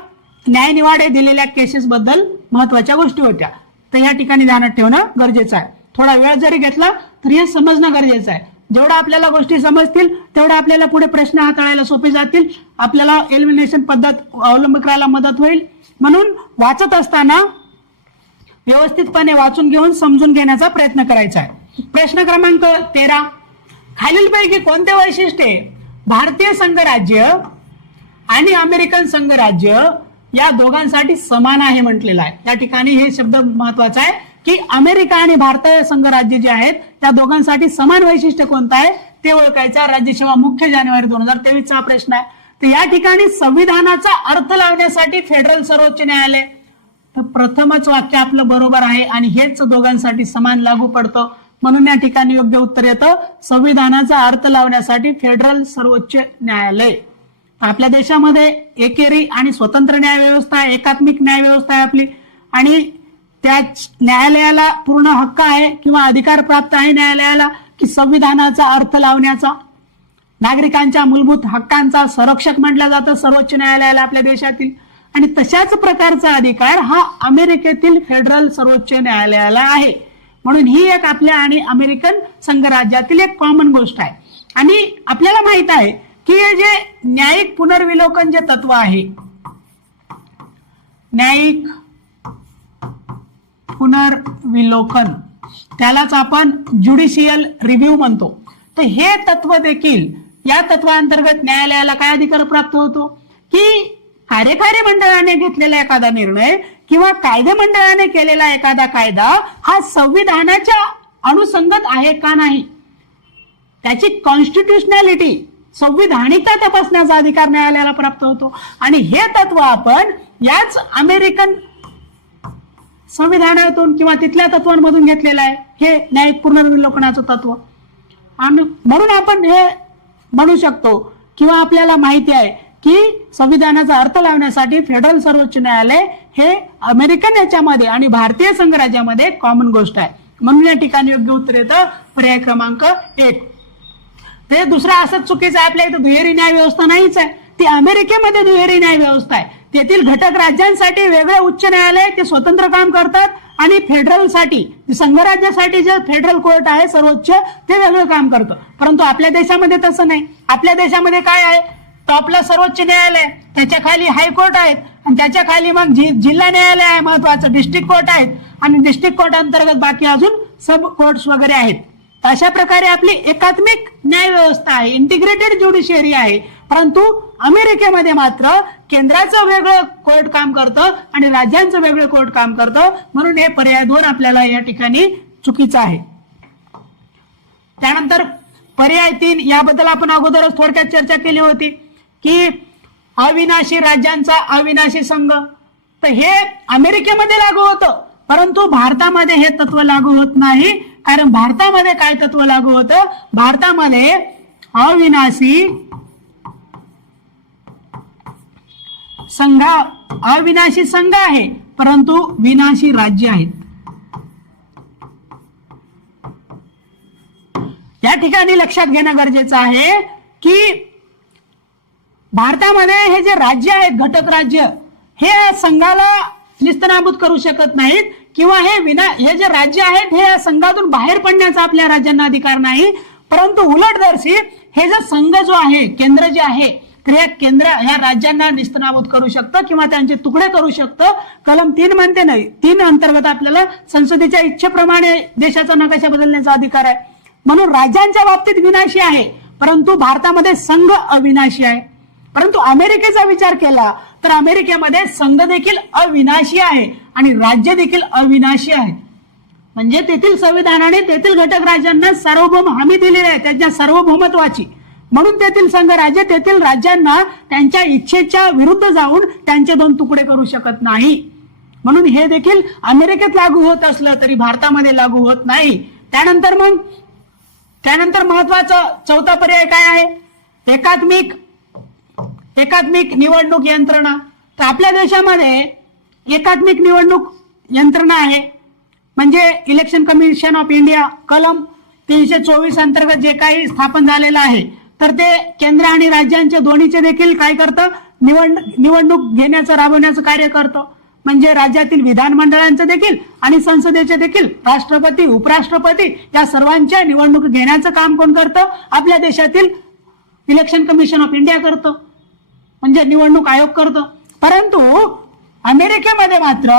न्यायनिवाडे दिलेल्या केसेस बद्दल महत्वाच्या गोष्टी होत्या. तर या ठिकाणी ध्यानात ठेवणं गरजेचं आहे. थोडा वेळ जरी घेतला तरी हे समजणं गरजेचं आहे. जेवढा आपल्याला गोष्टी समजतील तेवढा आपल्याला पुढे प्रश्न हाताळायला सोपे जातील, आपल्याला एलिमिनेशन पद्धत अवलंब करायला मदत होईल. म्हणून वाचत असताना व्यवस्थितपणे वाचून घेऊन समजून घेण्याचा प्रयत्न करायचा आहे. प्रश्न क्रमांक 13, खालीलपैकी कोणते वैशिष्ट्ये भारतीय संघराज्य आणि अमेरिकन संघराज्य या दोघांसाठी समान आहे म्हटलेलं आहे. या ठिकाणी हे शब्द महत्वाचा आहे की अमेरिका आणि भारतीय संघराज्य जे आहेत त्या दोघांसाठी समान वैशिष्ट्य कोणतं आहे ते ओळखायचं. राज्यसेवा मुख्य जानेवारी 2023 चा प्रश्न आहे. तर या ठिकाणी संविधानाचा अर्थ लावण्यासाठी फेडरल सर्वोच्च न्यायालय, तर प्रथमच वाक्य आपलं बरोबर आहे आणि हेच दोघांसाठी समान लागू पडतं. म्हणून या ठिकाणी योग्य उत्तर येतं संविधानाचा अर्थ लावण्यासाठी फेडरल सर्वोच्च न्यायालय. आपल्या देशामध्ये एकेरी आणि स्वतंत्र न्याय व्यवस्था आहे, एकात्मिक न्याय व्यवस्था आहे आपली, आणि त्या न्यायालयाला पूर्ण हक्क आहे किंवा अधिकार प्राप्त आहे न्यायालयाला की संविधानाचा अर्थ लावण्याचा. नागरिकांच्या मूलभूत हक्कांचा संरक्षक म्हटलं जातं सर्वोच्च न्यायालयाला आपल्या देशातील. आणि तशाच प्रकारचा अधिकार हा अमेरिकेतील फेडरल सर्वोच्च न्यायालयाला आहे. म्हणून ही एक आपल्या आणि अमेरिकन संघराज्यातील एक कॉमन गोष्ट आहे. आणि आपल्याला माहित आहे की हे जे न्यायिक पुनर्विलोकन जे तत्व आहे, न्यायिक पुनर्विलोकन, त्यालाच आपण ज्युडिशियल रिव्ह्यू म्हणतो. तर हे तत्व देखील या तत्वांतर्गत न्यायालयाला काय अधिकार प्राप्त होतो की कार्यकारी मंडळाने घेतलेला एखादा निर्णय किंवा कायदे मंडळाने केलेला एखादा कायदा हा संविधानाच्या अनुसंगत आहे का नाही, त्याची कॉन्स्टिट्युशनॅलिटी, संविधानिकता तपासण्याचा अधिकार न्यायालयाला प्राप्त होतो. आणि हे तत्व आपण याच अमेरिकन संविधानातून किंवा तिथल्या तत्वांमधून घेतलेलं आहे, हे न्यायिक पुनर्विलोकनाचं तत्व. आणि म्हणून आपण हे म्हणू शकतो किंवा आपल्याला माहिती आहे की संविधानाचा अर्थ लावण्यासाठी फेडरल सर्वोच्च न्यायालय हे अमेरिकन याच्यामध्ये आणि भारतीय संघराज्यामध्ये कॉमन गोष्ट आहे. म्हणून या ठिकाणी योग्य उत्तर येतं पर्याय क्रमांक 1. ते दुसरा असंच चुकीचं आहे, आपल्या इथं दुहेरी न्याय व्यवस्था नाहीच आहे, ती अमेरिकेमध्ये दुहेरी न्याय व्यवस्था आहे. तेथील घटक राज्यांसाठी वेगळे उच्च न्यायालय ते स्वतंत्र काम करतात आणि फेडरलसाठी संघराज्यासाठी जे फेडरल कोर्ट आहे सर्वोच्च ते वेगळं काम करतं. परंतु आपल्या देशामध्ये तसं नाही. आपल्या देशामध्ये काय आहे, टॉपला सर्वोच्च न्यायालय, त्याच्या खाली हायकोर्ट आहेत आणि त्याच्या खाली मग जिल्हा न्यायालय आहे महत्वाचं, डिस्ट्रिक्ट कोर्ट आहेत आणि डिस्ट्रिक्ट कोर्ट अंतर्गत बाकी अजून सब कोर्ट्स वगैरे आहेत. अशा प्रकारे आपली एकात्मिक न्याय व्यवस्था आहे, इंटिग्रेटेड ज्युडिशियरी आहे. परंतु अमेरिकेमध्ये मात्र केंद्राचं वेगळं कोर्ट काम करतं आणि राज्यांचं वेगळं कोर्ट काम करतं. म्हणून हे पर्याय 2 आपल्याला या ठिकाणी चुकीचं आहे. त्यानंतर पर्याय 3 याबद्दल आपण अगोदरच थोडक्यात चर्चा केली होती की अविनाशी राज्यांचा अविनाशी संघ. तर हे अमेरिकेमध्ये लागू होतं, परंतु भारतामध्ये हे तत्व लागू होत नाही. कारण भारतामध्ये काय तत्व लागू होतं, भारतामध्ये अविनाशी संघ आहे परंतु विनाशी राज्य आहेत. या ठिकाणी लक्षात घेणं गरजेचं आहे की भारतामध्ये हे जे राज्य आहेत, घटक राज्य, हे संघाला निस्तनाबूत करू शकत नाहीत किंवा हे जे राज्य आहेत हे संघातून बाहेर पडण्याचा आपल्या राज्यांना अधिकार नाही. परंतु उलटदर्शी हे जे संघ जो आहे, केंद्र जे आहे, तर या केंद्र ह्या राज्यांना निस्तनाबूत करू शकतं किंवा त्यांचे तुकडे करू शकतं. कलम 3 म्हणते नाही, 3 अंतर्गत आपल्याला संसदेच्या इच्छेप्रमाणे देशाचा नकाशा बदलण्याचा अधिकार आहे. म्हणून राज्यांच्या बाबतीत विनाशी आहे, परंतु भारतामध्ये संघ अविनाशी आहे. परंतु अमेरिकेचा विचार केला तर अमेरिकेमध्ये संघ देखील अविनाशी आहे आणि राज्य देखील अविनाशी आहे. म्हणजे तेथील संविधानाने तेथील घटक राज्यांना सार्वभौम हमी दिलेली आहे, त्यांच्या सार्वभौमत्वाची. म्हणून तेथील संघ राज्य तेथील राज्यांना त्यांच्या इच्छेच्या विरुद्ध जाऊन त्यांचे दोन तुकडे करू शकत नाही. म्हणून हे देखील अमेरिकेत लागू होत असलं तरी भारतामध्ये लागू होत नाही. त्यानंतर महत्वाचं चौथा पर्याय काय आहे? एकात्मिक निवडणूक यंत्रणा. तर आपल्या देशामध्ये एकात्मिक निवडणूक यंत्रणा आहे, म्हणजे इलेक्शन कमिशन ऑफ इंडिया कलम 324 अंतर्गत जे काही स्थापन झालेलं आहे, तर ते केंद्र आणि राज्यांचे दोन्हीचे देखील काय करतं, निवडणूक घेण्याचं राबवण्याचं कार्य करतं. म्हणजे राज्यातील विधानमंडळांचं देखील आणि संसदेचे देखील राष्ट्रपती उपराष्ट्रपती या सर्वांच्या निवडणूक घेण्याचं काम कोण करतं? आपल्या देशातील इलेक्शन कमिशन ऑफ इंडिया करतं, म्हणजे निवडणूक आयोग करतं. परंतु अमेरिकेमध्ये मात्र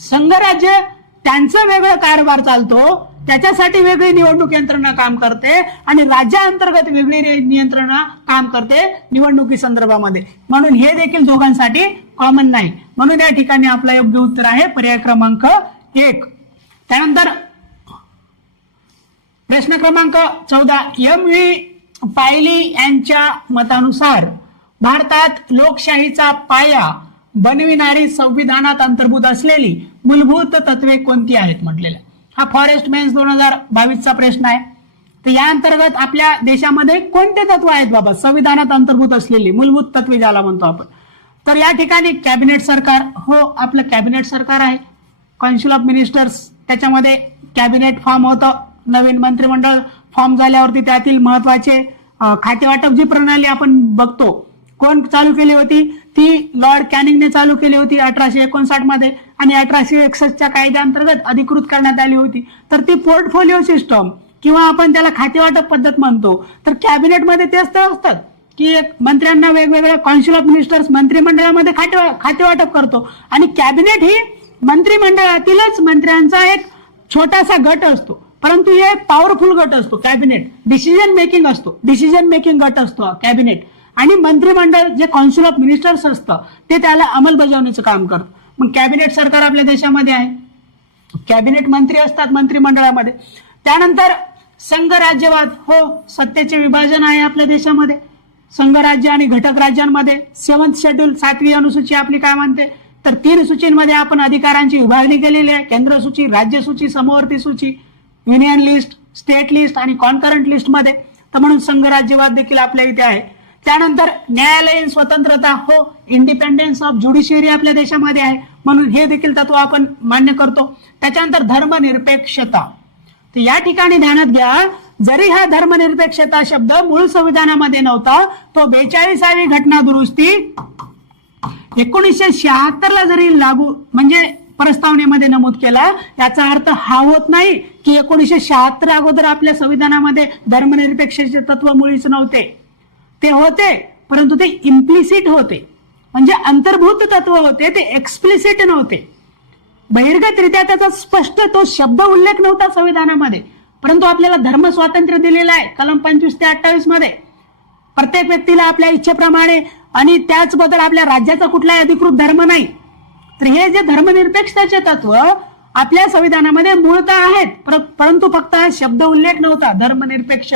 संघराज्य त्यांचं वेगळं कारभार चालतो, त्याच्यासाठी वेगळी निवडणूक यंत्रणा काम करते आणि राज्यांतर्गत वेगळी नियंत्रणा काम करते निवडणुकी संदर्भामध्ये. म्हणून हे देखील दोघांसाठी कॉमन नाही. म्हणून या ठिकाणी आपला योग्य उत्तर आहे पर्याय क्रमांक 1. त्यानंतर प्रश्न क्रमांक 14, M.V. पायली यांच्या मतानुसार भारतात लोकशाहीचा पाया बनविणारी संविधानात अंतर्भूत असलेली मूलभूत तत्वे कोणती आहेत म्हटलेलं. हा फॉरेस्ट मेन्स 2022चा प्रश्न आहे. तर या अंतर्गत आपल्या देशामध्ये कोणते तत्व आहेत बाबा संविधानात अंतर्भूत असलेली मूलभूत तत्वे ज्याला म्हणतो आपण? तर या ठिकाणी कॅबिनेट सरकार, हो आपलं कॅबिनेट सरकार आहे. काउन्सिल ऑफ मिनिस्टर्स, त्याच्यामध्ये कॅबिनेट फॉर्म होतं. नवीन मंत्रिमंडळ फॉर्म झाल्यावरती त्यातील महत्वाचे खाते वाटप जी प्रणाली आपण बघतो, कोण चालू केली होती? ती लॉर्ड कॅनिंगने चालू केली होती 1859 मध्ये आणि 1861च्या कायद्याअंतर्गत अधिकृत करण्यात आली होती. तर ती पोर्टफोलिओ सिस्टम किंवा आपण त्याला खाते वाटप पद्धत म्हणतो. तर कॅबिनेटमध्ये तेच तर असतात की मंत्र्यांना वेगवेगळ्या काउन्सिल ऑफ मिनिस्टर्स मंत्रिमंडळामध्ये खाते वाटप करतो आणि कॅबिनेट ही मंत्रिमंडळातीलच मंत्र्यांचा एक छोटासा गट असतो, परंतु हे पॉवरफुल गट असतो. कॅबिनेट डिसिजन मेकिंग गट असतो कॅबिनेट, आणि मंत्रिमंडळ जे काउन्सिल ऑफ मिनिस्टर्स असतं ते त्याला अंमलबजावणीचं काम करतं. मग कॅबिनेट सरकार आपल्या देशामध्ये आहे, कॅबिनेट मंत्री असतात मंत्रिमंडळामध्ये. त्यानंतर संघ राज्यवाद, हो सत्तेचे विभाजन आहे आपल्या देशामध्ये संघ राज्य आणि घटक राज्यांमध्ये. 7th शेड्यूल 7वी अनुसूची आपली काय म्हणते, तर 3 सूचींमध्ये आपण अधिकारांची विभागणी केलेली आहे. केंद्र सूची, राज्य सूची, समवर्ती सूची, युनियन लिस्ट, स्टेट लिस्ट आणि कॉन्करंट लिस्ट मध्ये. तर म्हणून संघ राज्यवाद देखील आपल्या इथे आहे. त्यानंतर न्यायालयीन स्वतंत्रता, हो इंडिपेंडन्स ऑफ ज्युडिशियरी आपल्या देशामध्ये आहे, म्हणून हे देखील तत्व आपण मान्य करतो. त्याच्यानंतर धर्मनिरपेक्षता. तर या ठिकाणी ध्यानात घ्या, जरी हा धर्मनिरपेक्षता शब्द मूळ संविधानामध्ये नव्हता, तो 42वी घटना दुरुस्ती 1976 ला जरी लागू म्हणजे प्रस्तावनेमध्ये नमूद केला, याचा अर्थ हा होत नाही की 1976 अगोदर आपल्या संविधानामध्ये धर्मनिरपेक्षतेचे तत्व मुळीच नव्हते. ते होते, परंतु ते इम्प्लिसिट होते, म्हणजे अंतर्भूत तत्व होते, ते एक्सप्लिसिट नव्हते. बहिर्गतरित्या त्याचा स्पष्ट तो शब्द उल्लेख नव्हता संविधानामध्ये, परंतु आपल्याला धर्म स्वातंत्र्य दिलेलं आहे कलम 25 ते 28 मध्ये. प्रत्येक व्यक्तीला आपल्या इच्छेप्रमाणे आणि त्याचबद्दल आपल्या राज्याचा कुठलाही अधिकृत धर्म नाही. तर हे जे धर्मनिरपेक्षतेचे तत्व आपल्या संविधानामध्ये मूळतः आहेत, परंतु फक्त हा शब्द उल्लेख नव्हता धर्मनिरपेक्ष,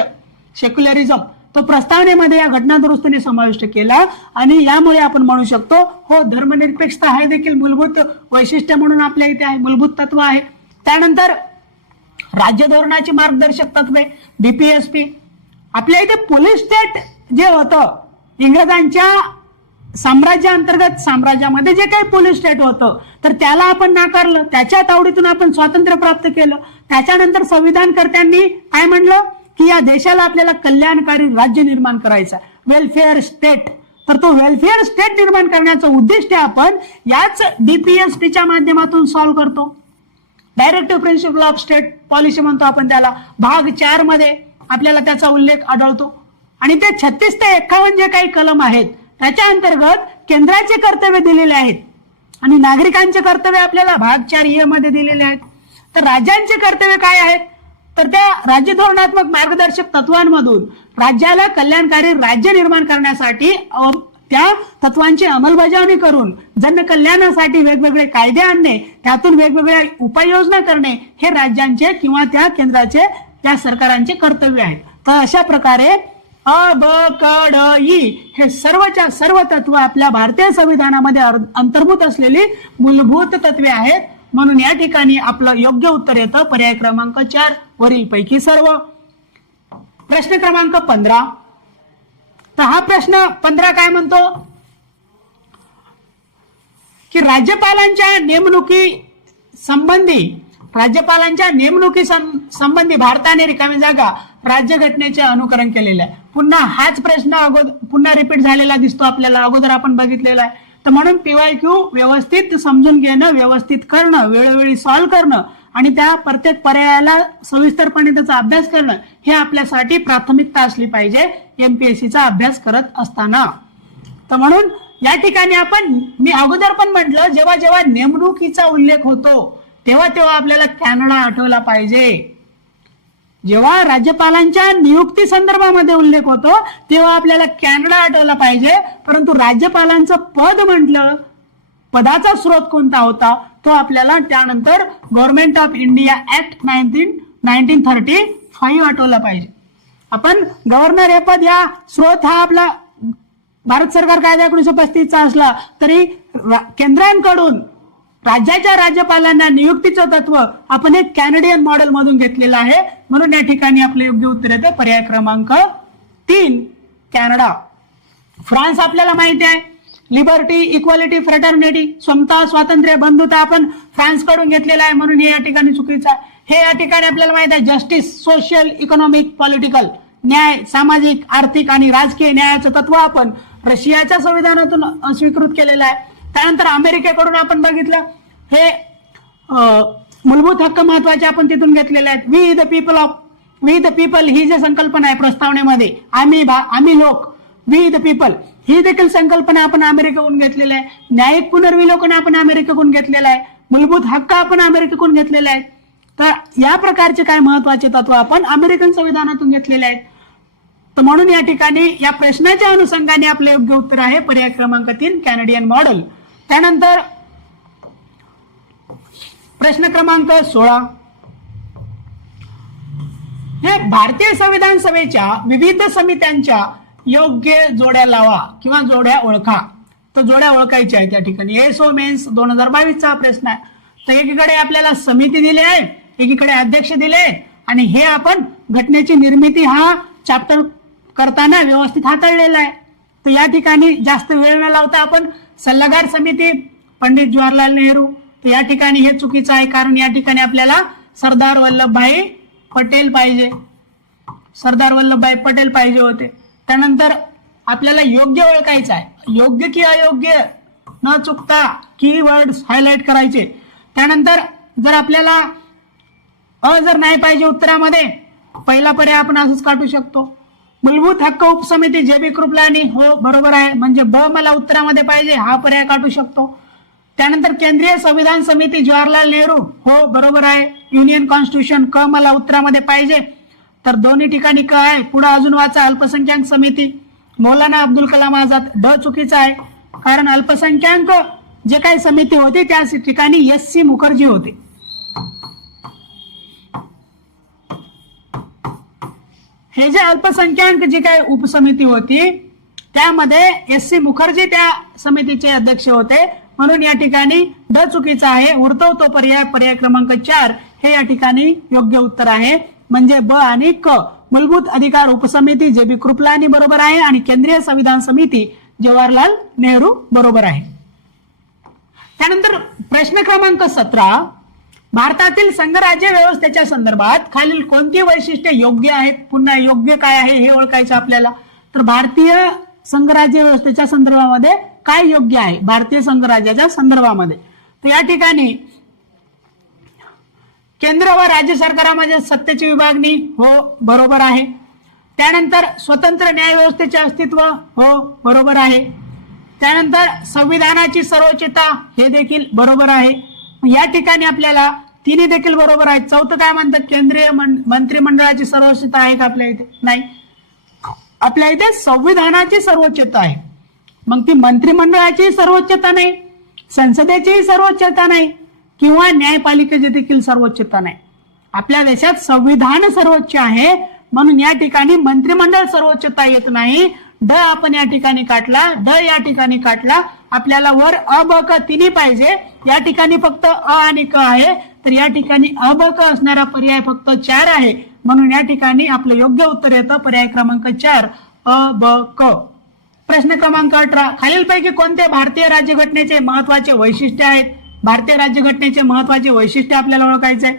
सेक्युलरिझम, तो प्रस्तावनेमध्ये या घटना दुरुस्तीने समाविष्ट केला आणि यामुळे आपण म्हणू शकतो हो धर्मनिरपेक्षता हे देखील मूलभूत वैशिष्ट्य म्हणून आपल्या इथे आहे, मूलभूत तत्व आहे. त्यानंतर राज्य धोरणाची मार्गदर्शक तत्वे BPSP. आपल्या इथे पोलीस स्टेट जे होतं इंग्रजांच्या साम्राज्याअंतर्गत, साम्राज्यामध्ये जे काही पोलीस स्टेट होतं तर त्याला आपण नाकारलं, त्याच्या तावडीतून आपण स्वातंत्र्य प्राप्त केलं. त्याच्यानंतर संविधानकर्त्यांनी काय म्हणलं की या देशाला आपल्याला कल्याणकारी राज्य निर्माण करायचा, वेलफेअर स्टेट. तर तो वेलफेअर स्टेट निर्माण करण्याचं उद्दिष्ट आपण याच DPSPच्या माध्यमातून सॉल्व्ह करतो. Directive principle of state policy म्हणतो आपण त्याला. भाग 4 मध्ये आपल्याला त्याचा उल्लेख आढळतो आणि ते 36 ते 51 जे काही कलम आहेत त्याच्या अंतर्गत केंद्राचे कर्तव्य दिलेले आहेत आणि नागरिकांचे कर्तव्य आपल्याला भाग 4E मध्ये दिलेले आहेत. तर राज्यांचे कर्तव्य काय आहेत, तर त्या राज्य धोरणात्मक मार्गदर्शक तत्वांमधून राज्याला कल्याणकारी राज्य निर्माण करण्यासाठी त्या तत्वांची अंमलबजावणी करून जनकल्याणासाठी वेगवेगळे कायदे आणणे, त्यातून वेगवेगळ्या उपाययोजना करणे हे राज्यांचे किंवा त्या केंद्राचे, त्या सरकारांचे कर्तव्य आहे. तर अशा प्रकारे अ ब क ड ई हे सर्वच्या सर्व तत्व आपल्या भारतीय संविधानामध्ये अंतर्भूत असलेली मूलभूत तत्वे आहेत. म्हणून या ठिकाणी आपलं योग्य उत्तर येतं पर्याय क्रमांक 4 वरील पैकी सर्व. प्रश्न क्रमांक 15. तर हा प्रश्न 15 काय म्हणतो की राज्यपालांच्या नेमणुकी संबंधी भारताने रिकामी जागा राज्यघटनेचे अनुकरण केलेलं आहे. पुन्हा हाच प्रश्न पुन्हा रिपीट झालेला दिसतो आपल्याला, अगोदर आपण बघितलेला आहे. तर म्हणून PYQ व्यवस्थित समजून घेणं, व्यवस्थित करणं, वेळोवेळी सॉल्व्ह करणं आणि त्या प्रत्येक पर्यायाला सविस्तरपणे त्याचा अभ्यास करणं हे आपल्यासाठी प्राथमिकता असली पाहिजे MPSCचा अभ्यास करत असताना. तर म्हणून या ठिकाणी मी अगोदर पण म्हटलं, जेव्हा जेव्हा नेमणुकीचा उल्लेख होतो तेव्हा तेव्हा आपल्याला कॅनडा आठवला पाहिजे. जेव्हा राज्यपालांच्या नियुक्ती संदर्भामध्ये उल्लेख होतो तेव्हा आपल्याला कॅनडा आठवला पाहिजे. परंतु राज्यपालांचं पद म्हटलं, पदाचा स्रोत कोणता होता तो आपल्याला त्यानंतर गव्हर्नमेंट ऑफ इंडिया ऍक्ट 1935 आठवला पाहिजे. आपण गव्हर्नर हे पद या स्रोत हा आपला भारत सरकार कायदा 1935 असला तरी केंद्रांकडून राज्याच्या राज्यपालांना नियुक्तीचं तत्व आपण एक कॅनेडियन मॉडेल मधून घेतलेलं आहे. म्हणून या ठिकाणी आपलं योग्य उत्तर येतं पर्याय क्रमांक 3 कॅनडा. फ्रान्स आपल्याला माहिती आहे, लिबर्टी, इक्वालिटी, फ्रेटर्निटी, समता, स्वातंत्र्य, बंधुता आपण फ्रान्स कडून घेतलेला आहे. म्हणून हे या ठिकाणी चुकीचं आहे. हे या ठिकाणी आपल्याला माहिती आहे जस्टिस, सोशल, इकॉनॉमिक, पॉलिटिकल, न्याय, सामाजिक, आर्थिक आणि राजकीय न्यायाचं तत्व आपण रशियाच्या संविधानातून स्वीकृत केलेलं आहे. त्यानंतर अमेरिकेकडून आपण बघितलं हे मूलभूत हक्क महत्वाचे आपण तिथून घेतलेले आहेत. वी द पीपल ही जी संकल्पना आहे प्रस्तावनेमध्ये, आम्ही लोक, वी द पीपल ही देखील संकल्पना आपण अमेरिकेकडून घेतलेली आहे. न्यायिक पुनर्विलोकन आपण अमेरिकेकडून घेतलेलं आहे. मूलभूत हक्क आपण अमेरिकेकडून घेतलेले आहेत. तर या प्रकारचे काय महत्वाचे तत्व आपण अमेरिकन संविधानातून घेतलेले आहेत. तर म्हणून या ठिकाणी या प्रश्नाच्या अनुषंगाने आपलं योग्य उत्तर आहे पर्याय क्रमांक 3 कॅनेडियन मॉडेल. त्यानंतर प्रश्न क्रमांक 16. हे भारतीय संविधान सभेच्या विविध समित्यांच्या योग्य जोड्या लावा किंवा जोड्या ओळखा. तर जोड्या ओळखायच्या आहेत या ठिकाणी. एसओ मेन्स 2022 चा प्रश्न आहे. तर एकीकडे आपल्याला समिती दिली आहे, एकीकडे अध्यक्ष दिले आहेत आणि हे आपण घटनेची निर्मिती हा चॅप्टर करताना व्यवस्थित हाताळलेला आहे. तर या ठिकाणी जास्त वेळ न लावता आपण सल्लागार समिती पंडित जवाहरलाल नेहरू, तर या ठिकाणी हे चुकीचं आहे कारण या ठिकाणी आपल्याला सरदार वल्लभभाई पटेल पाहिजे होते. त्यानंतर आपल्याला योग्य ओळखायचं आहे, योग्य की अयोग्य न चुकता कीवर्ड्स हायलाइट करायचे. त्यानंतर जर आपल्याला जर नाही पाहिजे उत्तरामध्ये, पहिला पर्याय आपण असंच काढू शकतो. मूलभूत हक्क उपसमिती JB कृपलानी, हो बरोबर आहे, म्हणजे ब मला उत्तरामध्ये पाहिजे, हा पर्याय काढू शकतो. त्यानंतर केंद्रीय संविधान समिती जवाहरलाल नेहरू, हो बरोबर आहे. युनियन कॉन्स्टिट्यूशन क मला उत्तरामध्ये पाहिजे, तर दोन्ही ठिकाणी क आहे. पुढे अजून वाचा अल्पसंख्याक समिती मौलाना अब्दुल कलाम आझाद, ड चुकीचा आहे कारण अल्पसंख्याक जे काही समिती होती त्या ठिकाणी SC मुखर्जी होते. हे जे अल्पसंख्याक जी काही उपसमिती होती त्यामध्ये SC मुखर्जी त्या समितीचे अध्यक्ष होते. म्हणून या ठिकाणी ड चुकीचा आहे. उरतो तो पर्याय क्रमांक 4 हे या ठिकाणी योग्य उत्तर आहे. म्हणजे ब आणि क. मूलभूत अधिकार उपसमिती JB कृपलानी बरोबर आहे आणि केंद्रीय संविधान समिती जवाहरलाल नेहरू बरोबर आहे. त्यानंतर प्रश्न क्रमांक 17. भारतातील संघराज्य व्यवस्थेच्या संदर्भात खालील कोणती वैशिष्ट्ये योग्य आहेत. पुन्हा योग्य काय आहे हे ओळखायचं आपल्याला. तर भारतीय संघराज्य व्यवस्थेच्या संदर्भामध्ये काय योग्य आहे भारतीय संघराज्याच्या संदर्भामध्ये. तर या ठिकाणी केंद्र व राज्य सरकारामध्ये सत्तेची विभागणी, हो बरोबर आहे. त्यानंतर स्वतंत्र न्याय व्यवस्थेचे अस्तित्व, हो बरोबर आहे. त्यानंतर संविधानाची सर्वोच्चता, हे देखील बरोबर आहे. या ठिकाणी आपल्याला तिन्ही देखील बरोबर आहेत. चौथं काय म्हणतात, केंद्रीय मंत्रिमंडळाची सर्वोच्चता आहे का आपल्या इथे? नाही, आपल्या इथे संविधानाची सर्वोच्चता आहे. मग ती मंत्रिमंडळाची सर्वोच्चता नाही, संसदेचीही सर्वोच्चता नाही किंवा न्यायपालिकेची देखील सर्वोच्चता नाही. आपल्या देशात संविधान सर्वोच्च आहे, म्हणून या ठिकाणी मंत्रिमंडळ सर्वोच्चता येत नाही. ड आपण या ठिकाणी काढला, ड या ठिकाणी काढला. आपल्याला वर अ ब क तिन्ही पाहिजे. या ठिकाणी फक्त अ आणि क आहे, तर या ठिकाणी अ ब क असणारा पर्याय फक्त 4 आहे. म्हणून या ठिकाणी आपलं योग्य उत्तर येतं पर्याय क्रमांक 4 अ ब क. प्रश्न क्रमांक 18, खालीलपैकी कोणते भारतीय राज्यघटनेचे महत्वाचे वैशिष्ट्य आहेत? भारतीय राज्यघटनेचे महत्वाचे वैशिष्ट्य आपल्याला ओळखायचे.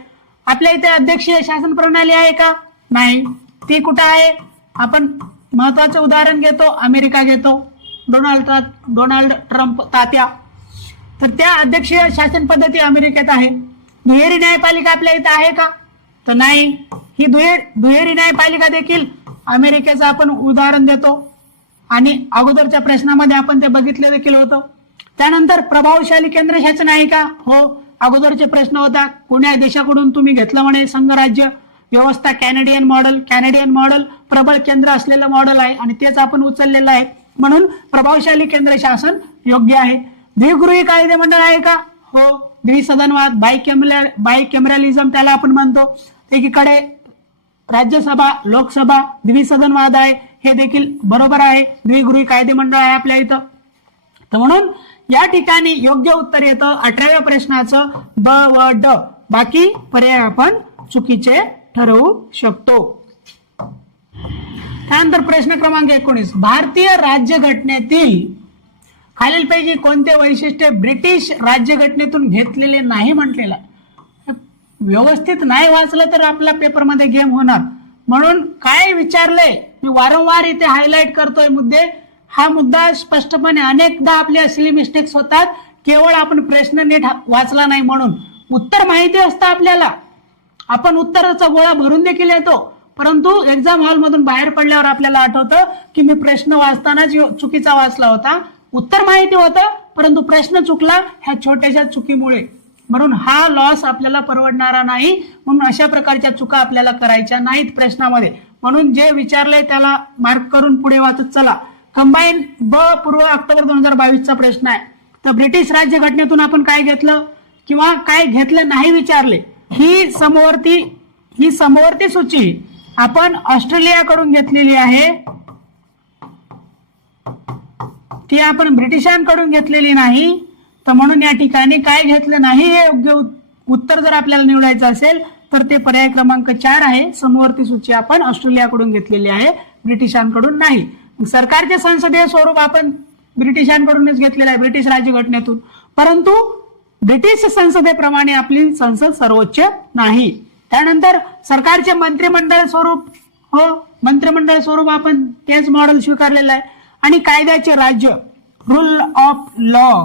आपल्या इथे अध्यक्षीय शासन प्रणाली आहे का? नाही. ती कुठं आहे? आपण महत्वाचं उदाहरण घेतो, अमेरिका घेतो, डोनाल्ड ट्रम्प तात्या. तर त्या अध्यक्षीय शासन पद्धती अमेरिकेत आहे. दुहेरी न्यायपालिका आपल्या इथं आहे का? तर नाही. ही दुहेरी न्यायपालिका देखील अमेरिकेचं आपण उदाहरण देतो आणि अगोदरच्या प्रश्नामध्ये आपण ते बघितले देखील होतं. त्यानंतर प्रभावशाली केंद्र शासन आहे का? हो. अगोदरचे प्रश्न होता कोण्या देशाकडून तुम्ही घेतलं म्हणे संघराज्य व्यवस्था? कॅनेडियन मॉडेल प्रबळ केंद्र असलेलं मॉडेल आहे आणि तेच आपण उचललेलं आहे. म्हणून प्रभावशाली केंद्र शासन योग्य आहे. द्विगृही कायदेमंडळ आहे का? हो. द्विसदनवाद बायकॅमेरलिझम त्याला आपण म्हणतो. एकीकडे राज्यसभा लोकसभा द्विसदनवाद आहे, हे देखील बरोबर आहे. द्विगृही कायदेमंडळ आहे आपल्या इथं. तर म्हणून या ठिकाणी योग्य उत्तर येतं 18व्या प्रश्नाचं ब व ड. बाकी पर्याय आपण चुकीचे ठरवू शकतो. त्यानंतर प्रश्न क्रमांक 19, भारतीय राज्यघटनेतील खालीलपैकी कोणते वैशिष्ट्य ब्रिटिश राज्यघटनेतून घेतलेले नाही म्हटलेलं. व्यवस्थित नाही वाचलं तर आपल्या पेपरमध्ये गेम होणार. म्हणून काय विचारलंय मी वारंवार इथे हायलाइट करतोय मुद्दे. हा मुद्दा स्पष्टपणे अनेकदा आपल्या सिली मिस्टेक्स होतात, केवळ आपण प्रश्न नीट वाचला नाही म्हणून. उत्तर माहिती असतं आपल्याला, आपण उत्तराचा गोळा भरून देखील येतो, परंतु एक्झाम हॉलमधून बाहेर पडल्यावर आपल्याला आठवतं की मी प्रश्न वाचताना चुकीचा वाचला होता. उत्तर माहिती होतं परंतु प्रश्न चुकला ह्या छोट्याशा चुकीमुळे. म्हणून हा लॉस आपल्याला परवडणारा नाही. म्हणून अशा प्रकारच्या चुका आपल्याला करायच्या नाहीत प्रश्नामध्ये. म्हणून जे विचारलंय त्याला मार्क करून पुढे वाचत चला. कंबाईन ब पूर्व ऑक्टोबर 2022चा प्रश्न आहे. तर ब्रिटिश राज्यघटनेतून आपण काय घेतलं किंवा काय घेतलं नाही विचारले. ही समवर्ती सूची आपण ऑस्ट्रेलियाकडून घेतलेली आहे, ती आपण ब्रिटिशांकडून घेतलेली नाही. तर म्हणून या ठिकाणी काय घेतलं नाही हे योग्य उत्तर जर आपल्याला निवडायचं असेल तर ते पर्याय क्रमांक 4 आहे. समवर्ती सूची आपण ऑस्ट्रेलियाकडून घेतलेली आहे, ब्रिटिशांकडून नाही. सरकारचे संसदीय स्वरूप आपण ब्रिटिशांकडूनच घेतलेलं आहे, ब्रिटिश राज्यघटनेतून. परंतु ब्रिटिश संसदेप्रमाणे आपली संसद सर्वोच्च नाही. त्यानंतर सरकारचे मंत्रिमंडळ स्वरूप, हो मंत्रिमंडळ स्वरूप आपण तेच मॉडेल स्वीकारलेलं आहे. आणि कायद्याचे राज्य, रूल ऑफ लॉ,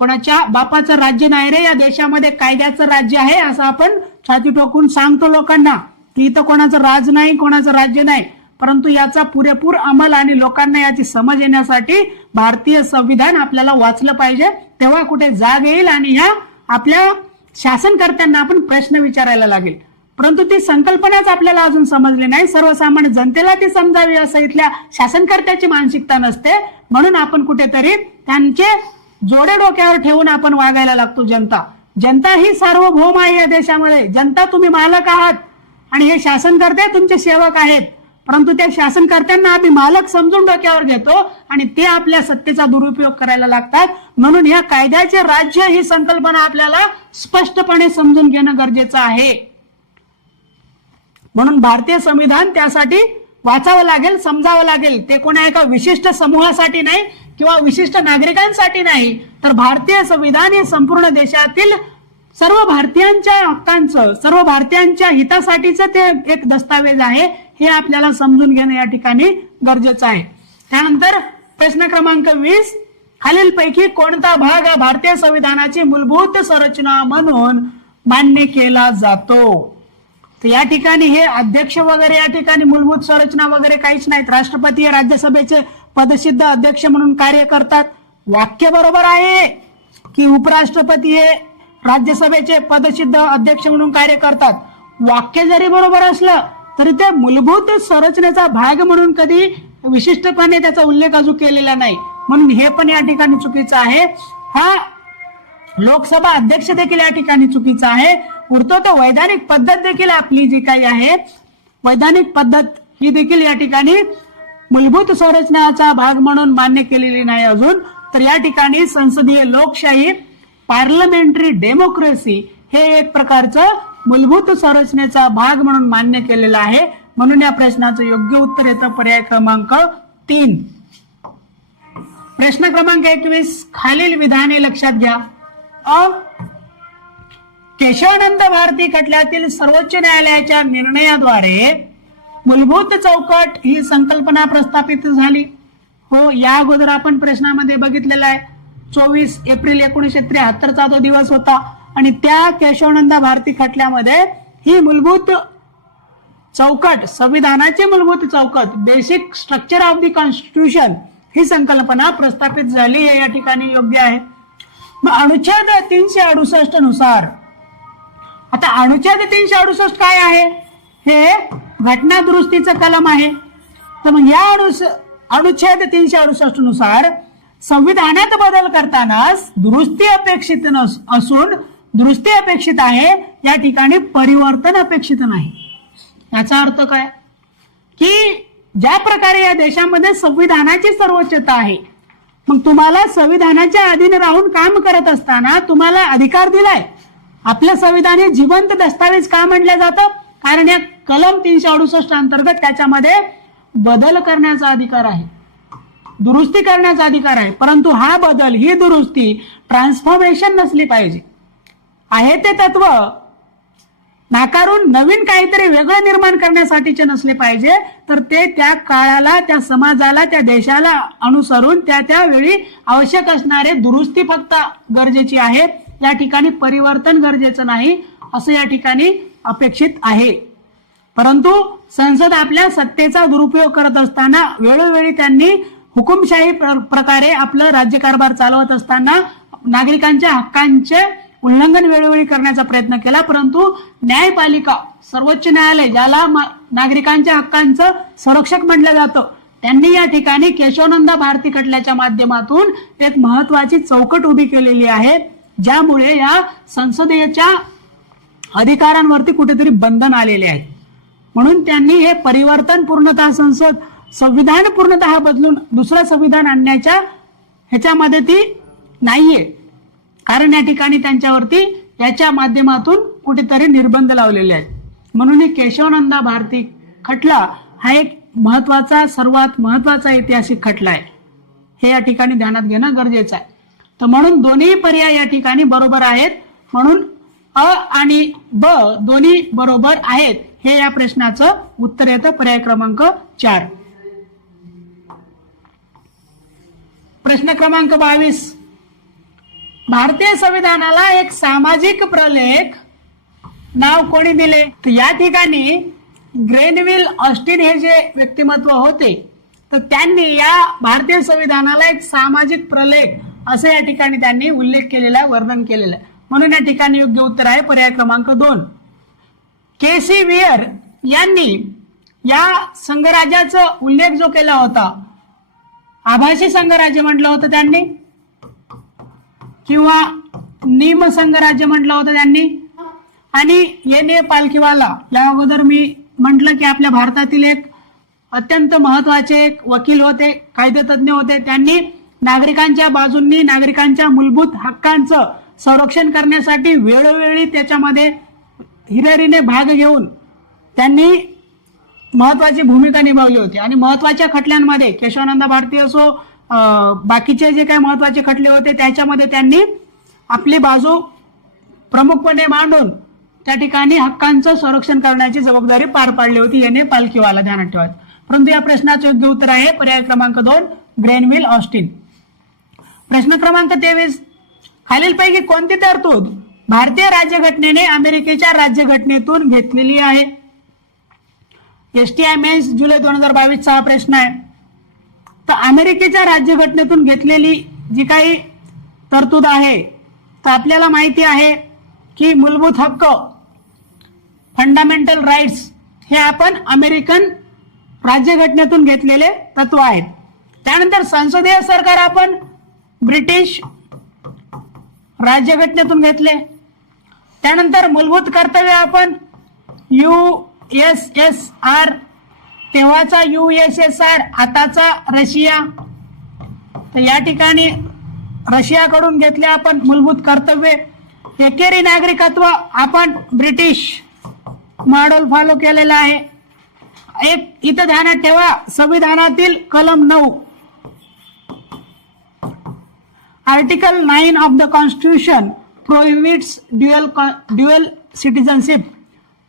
कोणाच्या बापाचं राज्य नाही रे, या देशामध्ये कायद्याचं राज्य आहे असं आपण छाती ठोकून सांगतो लोकांना की इथं कोणाचं राज नाही, कोणाचं राज्य नाही. परंतु याचा पुरेपूर अंमल आणि लोकांना याची समज येण्यासाठी भारतीय संविधान आपल्याला वाचलं पाहिजे, तेव्हा कुठे जाग येईल आणि ह्या आपल्या शासनकर्त्यांना आपण प्रश्न विचारायला लागेल. परंतु ती संकल्पनाच आपल्याला अजून समजली नाही. सर्वसामान्य जनतेला ती समजावी असं इथल्या शासनकर्त्याची मानसिकता नसते. म्हणून आपण कुठेतरी त्यांचे जोडे डोक्यावर ठेवून आपण वागायला लागतो. जनता ही सार्वभौम आहे या देशामध्ये. जनता तुम्ही मालक आहात आणि हे शासनकर्ते तुमचे सेवक आहेत. परंतु त्या शासनकर्त्यांना आम्ही मालक समजून डोक्यावर घेतो आणि ते आपल्या सत्तेचा दुरुपयोग करायला लागतात. म्हणून या कायद्याचे राज्य ही संकल्पना आपल्याला स्पष्टपणे समजून घेणं गरजेचं आहे. म्हणून भारतीय संविधान त्यासाठी वाचावं लागेल, समजावं लागेल. ते कोणा एका विशिष्ट समूहासाठी नाही किंवा विशिष्ट नागरिकांसाठी नाही, तर भारतीय संविधान हे संपूर्ण देशातील सर्व भारतीयांच्या हक्कांचं, सर्व भारतीयांच्या हितासाठीचं ते एक दस्तावेज आहे. हे आपल्याला समजून घेणं या ठिकाणी गरजेचं आहे. त्यानंतर प्रश्न क्रमांक 20, खालीलपैकी कोणता भाग हा भारतीय संविधानाची मूलभूत संरचना म्हणून मान्य केला जातो? तर या ठिकाणी हे अध्यक्ष वगैरे या ठिकाणी मूलभूत संरचना वगैरे काहीच नाहीत. राष्ट्रपती हे राज्यसभेचे पदसिद्ध अध्यक्ष म्हणून कार्य करतात. वाक्य बरोबर आहे की उपराष्ट्रपती हे राज्यसभेचे पदसिद्ध अध्यक्ष म्हणून कार्य करतात. वाक्य जरी बरोबर असलं तरी ते मूलभूत संरचनेचा भाग म्हणून कधी विशिष्टपणे त्याचा उल्लेख अजून केलेला नाही, म्हणून हे पण या ठिकाणी चुकीचं आहे. हा लोकसभा अध्यक्ष देखील या ठिकाणी चुकीचा आहे. उरतो तो वैधानिक पद्धत देखील आपली जी काही आहे, वैधानिक पद्धत ही देखील या ठिकाणी मूलभूत संरचनेचा भाग म्हणून मान्य केलेली नाही अजून. तर या ठिकाणी संसदीय लोकशाही, पार्लमेंटरी डेमोक्रेसी हे एक प्रकारचं मूलभूत संरचनेचा भाग म्हणून मान्य केलेला आहे. म्हणून या प्रश्नाचं योग्य उत्तर येतं पर्याय क्रमांक 3. प्रश्न क्रमांक 21 खालील विधाने लक्षात घ्या. केशवानंद भारती खटल्यातील सर्वोच्च न्यायालयाच्या निर्णयाद्वारे मूलभूत चौकट ही संकल्पना प्रस्थापित झाली. हो, या अगोदर आपण प्रश्नामध्ये बघितलेला आहे. 24 एप्रिल 1973 तो दिवस होता आणि त्या केशवानंद भारती खटल्यामध्ये ही मूलभूत चौकट, संविधानाची मूलभूत चौकट, basic structure of the constitution ही संकल्पना प्रस्थापित झाली. हे या ठिकाणी योग्य आहे. मग अनुच्छेद 368 नुसार, आता अनुच्छेद 368 काय आहे? हे घटना दुरुस्तीचं कलम आहे. तर मग या अनुच्छेद 368 नुसार संविधानात बदल करताना दुरुस्ती अपेक्षित असून दुरुस्ती अपेक्षित आहे, या ठिकाणी परिवर्तन अपेक्षित नाही. याचा अर्थ काय की ज्या प्रकारे या देशामध्ये संविधानाची सर्वोच्चता आहे, मग तुम्हाला संविधानाच्या अधीन राहून काम करत असताना तुम्हाला अधिकार दिलाय. आपलं संविधान हे जिवंत दस्तावेज का म्हटलं जातं? कारण या कलम 368 अंतर्गत त्याच्यामध्ये बदल करण्याचा अधिकार आहे, दुरुस्ती करण्याचा अधिकार आहे. परंतु हा बदल, ही दुरुस्ती ट्रान्सफॉर्मेशन नसली पाहिजे. आहे ते तत्व नाकारून नवीन काहीतरी वेगळं निर्माण करण्यासाठीचे नसले पाहिजे. तर ते त्या काळाला, त्या समाजाला, त्या देशाला अनुसरून त्या त्यावेळी आवश्यक असणारे दुरुस्ती फक्त गरजेची आहे. या ठिकाणी परिवर्तन गरजेचं नाही असं या ठिकाणी अपेक्षित आहे. परंतु संसद आपल्या सत्तेचा दुरुपयोग करत असताना वेळोवेळी त्यांनी हुकुमशाही प्रकारे आपलं राज्यकारभार चालवत असताना नागरिकांच्या हक्कांचे उल्लंघन वेळोवेळी करण्याचा प्रयत्न केला. परंतु न्यायपालिका, सर्वोच्च न्यायालय, ज्याला नागरिकांच्या हक्कांचं संरक्षक म्हटलं जातं, त्यांनी या ठिकाणी केशवानंद भारती खटल्याच्या माध्यमातून एक महत्वाची चौकट उभी केलेली आहे, ज्यामुळे या संसदेच्या अधिकारांवरती कुठेतरी बंधन आलेले आहे. म्हणून त्यांनी हे परिवर्तन पूर्णतः संविधान पूर्णतः बदलून दुसरं संविधान आणण्याच्या ह्याच्यामध्ये ती नाहीये. कारण या ठिकाणी त्यांच्यावरती याच्या माध्यमातून कुठेतरी निर्बंध लावलेले आहेत. म्हणून केशवानंद भारती खटला हा एक महत्वाचा, सर्वात महत्वाचा ऐतिहासिक खटला आहे. हे या ठिकाणी ध्यानात घेणं गरजेचं आहे. तर म्हणून दोन्ही पर्याय या ठिकाणी बरोबर आहेत. म्हणून अ आणि ब दोन्ही बरोबर आहेत. हे या प्रश्नाचं उत्तर येतं पर्याय क्रमांक 4. प्रश्न क्रमांक 22. भारतीय संविधानाला एक सामाजिक प्रलेख नाव कोणी दिले? तर या ठिकाणी ग्रेनविल ऑस्टिन हे जे व्यक्तिमत्व होते, तर त्यांनी या भारतीय संविधानाला एक सामाजिक प्रलेख असं या ठिकाणी त्यांनी उल्लेख केलेला आहे, वर्णन केलेलं आहे. म्हणून या ठिकाणी योग्य उत्तर आहे पर्याय क्रमांक 2. केसी वियर यांनी या संघराज्याचा उल्लेख जो केला होता, आभासी संघराज्य म्हटलं होतं त्यांनी, किंवा निम संघराज्य म्हटलं होतं त्यांनी, आणि येणे पालखीवाला, या अगोदर मी म्हटलं की आपल्या भारतातील एक अत्यंत महत्वाचे एक वकील होते, कायदेतज्ञ होते. त्यांनी नागरिकांच्या बाजूंनी नागरिकांच्या मूलभूत हक्कांचं संरक्षण करण्यासाठी वेळोवेळी त्याच्यामध्ये हिरिरीने भाग घेऊन त्यांनी महत्वाची भूमिका निभावली होती. आणि महत्वाच्या खटल्यांमध्ये केशवानंद भारती असो, बाकीचे जे काही महत्वाचे खटले होते त्याच्यामध्ये त्यांनी आपली बाजू प्रमुखपणे मांडून त्या ठिकाणी हक्कांचं संरक्षण करण्याची जबाबदारी पार पाडली होती. याने पालखीवाला ध्यानात ठेवायचं. परंतु या प्रश्नाचं योग्य उत्तर आहे पर्याय क्रमांक 2 ग्रेनविल ऑस्टिन. प्रश्न क्रमांक 23. खालीलपैकी कोणती तरतूद भारतीय राज्यघटनेने अमेरिकेच्या राज्यघटनेतून घेतलेली आहे? STI मेन्स जुलै 2022 चा प्रश्न आहे. तर अमेरिकेच्या राज्यघटनेतून घेतलेली जी काही तरतूद आहे, तर आपल्याला माहिती आहे की मूलभूत हक्क, फंडामेंटल राईट्स, हे आपण अमेरिकन राज्यघटनेतून घेतलेले तत्व आहेत. त्यानंतर संसदीय सरकार आपण ब्रिटिश राज्यघटनेतून घेतले. त्यानंतर मूलभूत कर्तव्य आपण USSR, तेव्हाचा USSR, आताचा रशिया. तर या ठिकाणी रशियाकडून घेतले आपण मूलभूत कर्तव्य. एकेरी नागरिकत्व आपण ब्रिटिश मॉडेल फॉलो केलेला आहे. एक इथं ध्यानात ठेवा, संविधानातील कलम 9 article 9 of the constitution prohibits dual citizenship.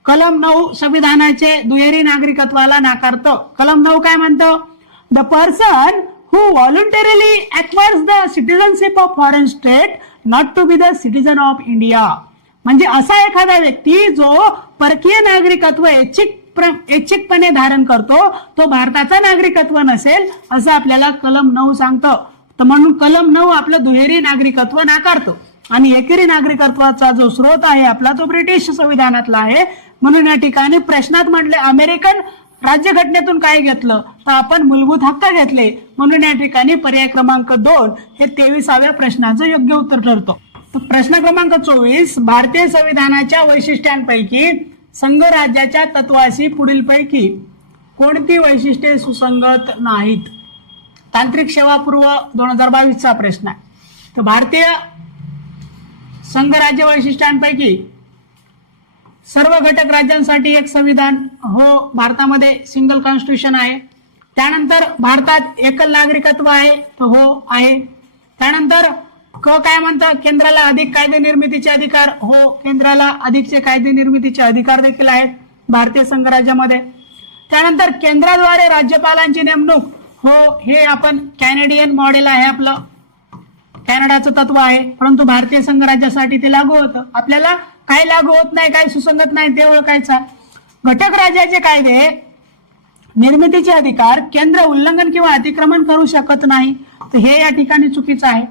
कलम 9 संविधानाचे दुहेरी नागरिकत्वाला नाकारतो. कलम 9 काय म्हणतो? The person who voluntarily acquires the citizenship of foreign state not to be the citizen of India. म्हणजे असा एखादा व्यक्ती जो परकीय नागरिकत्व ऐच्छिकपणे धारण करतो तो भारताचा नागरिकत्व नसेल असं आपल्याला कलम 9 सांगतं. तर म्हणून कलम 9 आपलं दुहेरी नागरिकत्व नाकारतो. आणि एकेरी नागरिकत्वाचा जो स्रोत आहे आपला तो ब्रिटिश संविधानातला आहे. म्हणून या ठिकाणी प्रश्नात म्हटले अमेरिकन राज्यघटनेतून काय घेतलं, तर आपण मूलभूत हक्क घेतले. म्हणून या ठिकाणी पर्याय क्रमांक 2 हे 23व्या प्रश्नाचं योग्य उत्तर ठरतो. प्रश्न क्रमांक 24, भारतीय संविधानाच्या वैशिष्ट्यांपैकी संघराज्याच्या तत्वाशी पुढीलपैकी कोणती वैशिष्ट्ये सुसंगत नाहीत? तांत्रिक सेवा पूर्व 2022चा प्रश्न आहे. तर भारतीय संघराज्य वैशिष्ट्यांपैकी सर्व घटक राज्यांसाठी एक संविधान, हो भारतामध्ये सिंगल कॉन्स्टिट्यूशन आहे. त्यानंतर भारतात एकल नागरिकत्व आहे, तर हो आहे. त्यानंतर काय म्हणतं? केंद्राला अधिक कायदे निर्मितीचे अधिकार, हो केंद्राला अधिकचे कायदे निर्मितीचे अधिकार देखील आहेत भारतीय संघराज्यामध्ये. त्यानंतर केंद्राद्वारे राज्यपालांची नेमणूक, हो हे आपण कॅनेडियन मॉडेल आहे आपलं, कॅनडाचं तत्व आहे. परंतु भारतीय संघराज्यासाठी ते लागू होतं. आपल्याला काय लागू होत नाही, काय सुसंगत नाही ते ओळखायचं. घटक राज्याचे कायदे निर्मितीचे अधिकार केंद्र उल्लंघन किंवा अतिक्रमण करू शकत नाही, तर हे या ठिकाणी चुकीचं आहे.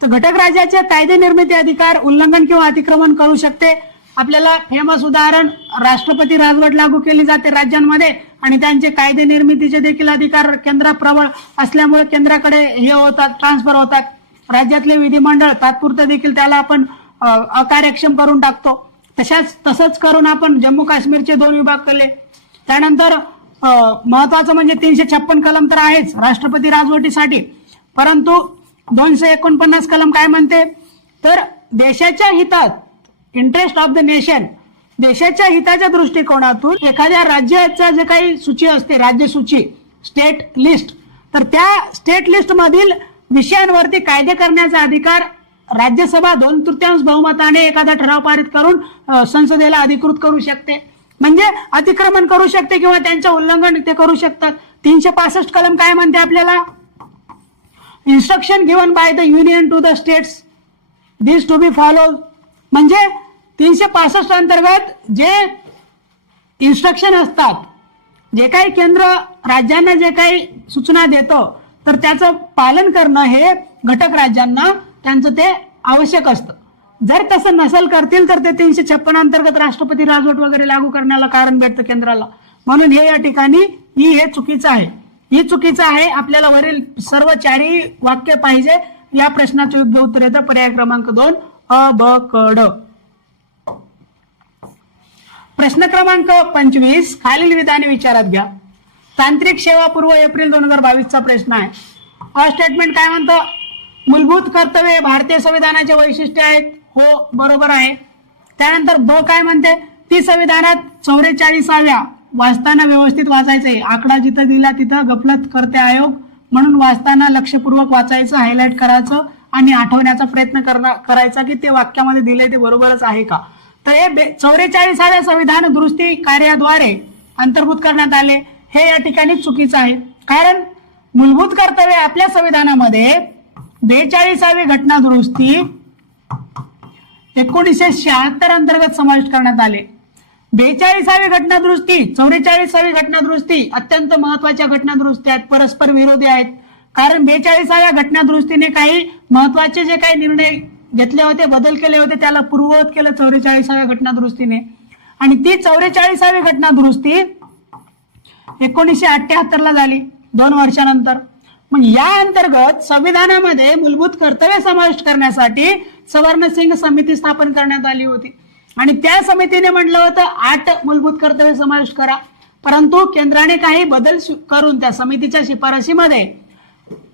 तर घटक राज्याचे कायदे निर्मिती अधिकार उल्लंघन किंवा अतिक्रमण करू शकते. आपल्याला फेमस उदाहरण, राष्ट्रपती राजवट लागू केली जाते राज्यांमध्ये आणि त्यांचे कायदे निर्मितीचे देखील अधिकार केंद्र प्रबळ असल्यामुळे केंद्राकडे हे होतात, ट्रान्सफर होतात. राज्यातले विधिमंडळ तात्पुरतं देखील त्याला आपण अकार्यक्षम करून टाकतो. तसंच करून आपण जम्मू काश्मीरचे 2 विभाग केले. त्यानंतर महत्वाचं म्हणजे 356 कलम तर आहेच राष्ट्रपती राजवटीसाठी, परंतु 249 कलम काय म्हणते? तर देशाच्या हितात, इंटरेस्ट ऑफ द नेशन, देशाच्या हिताच्या दृष्टिकोनातून एखाद्या राज्याचा जे काही सूची असते, राज्य सूची, स्टेट लिस्ट, तर त्या स्टेट लिस्ट मधील विषयांवरती कायदे करण्याचा अधिकार राज्यसभा 2/3 बहुमताने एखादा ठराव पारित करून संसदेला अधिकृत करू शकते. म्हणजे अतिक्रमण करू शकते किंवा त्यांचं उल्लंघन ते करू शकतात. 365 कलम काय म्हणते आपल्याला? Instruction given by the union to the states this to be follow. म्हणजे 365 अंतर्गत जे इन्स्ट्रक्शन असतात, जे काही केंद्र राज्यांना जे काही सूचना देतो, तर त्याचं पालन करणं हे घटक राज्यांना त्यांचं ते आवश्यक असतं. जर तसं नसेल करतील तर ते 356 अंतर्गत राष्ट्रपती राजवट वगैरे लागू करण्याला कारण भेटतं केंद्राला. म्हणून हे या ठिकाणी हे चुकीचं आहे. हे चुकीचं आहे. आपल्याला वरील सर्व 4ही वाक्य पाहिजे. या प्रश्नाचं योग्य उत्तर येतं पर्याय क्रमांक 2 अ ब क ड. प्रश्न क्रमांक 25 खालील विधाने विचारात घ्या. तांत्रिक सेवा पूर्व एप्रिल 2022चा प्रश्न आहे. अ स्टेटमेंट काय म्हणतं? मूलभूत कर्तव्ये भारतीय संविधानाचे वैशिष्ट्य आहेत, हो बरोबर आहे. त्यानंतर ब काय म्हणते? ती संविधानात 44व्या वाचताना व्यवस्थित वाचायचंय. आकडा जिथं दिला तिथं गफलत करते आयोग, म्हणून वाचताना लक्षपूर्वक वाचायचं, हायलाइट करायचं आणि आठवण्याचा प्रयत्न करायचा की ते वाक्यामध्ये दिले ते बरोबरच आहे का. तर हे 44व्या संविधान दुरुस्ती कार्याद्वारे अंतर्भूत करण्यात आले, हे या ठिकाणी चुकीचं आहे. कारण मूलभूत कर्तव्य आपल्या संविधानामध्ये 42वी घटना दुरुस्ती 1976 अंतर्गत समाविष्ट करण्यात आले. 42वी घटना दुरुस्ती, 44वी घटना दुरुस्ती अत्यंत महत्वाच्या घटना दुरुस्ती आहेत, परस्पर विरोधी आहेत. कारण 42व्या घटना दुरुस्तीने काही महत्वाचे जे काही निर्णय घेतले होते, बदल केले होते, त्याला पूर्ववत केलं 44व्या घटना दुरुस्तीने. आणि ती 44वी घटना दुरुस्ती 1978 ला झाली, 2 वर्षानंतर. मग या अंतर्गत संविधानामध्ये मूलभूत कर्तव्य समाविष्ट करण्यासाठी सवर्ण सिंग समिती स्थापन करण्यात आली होती आणि त्या समितीने म्हटलं होतं 8 मूलभूत कर्तव्य समाविष्ट करा, परंतु केंद्राने काही बदल करून त्या समितीच्या शिफारशीमध्ये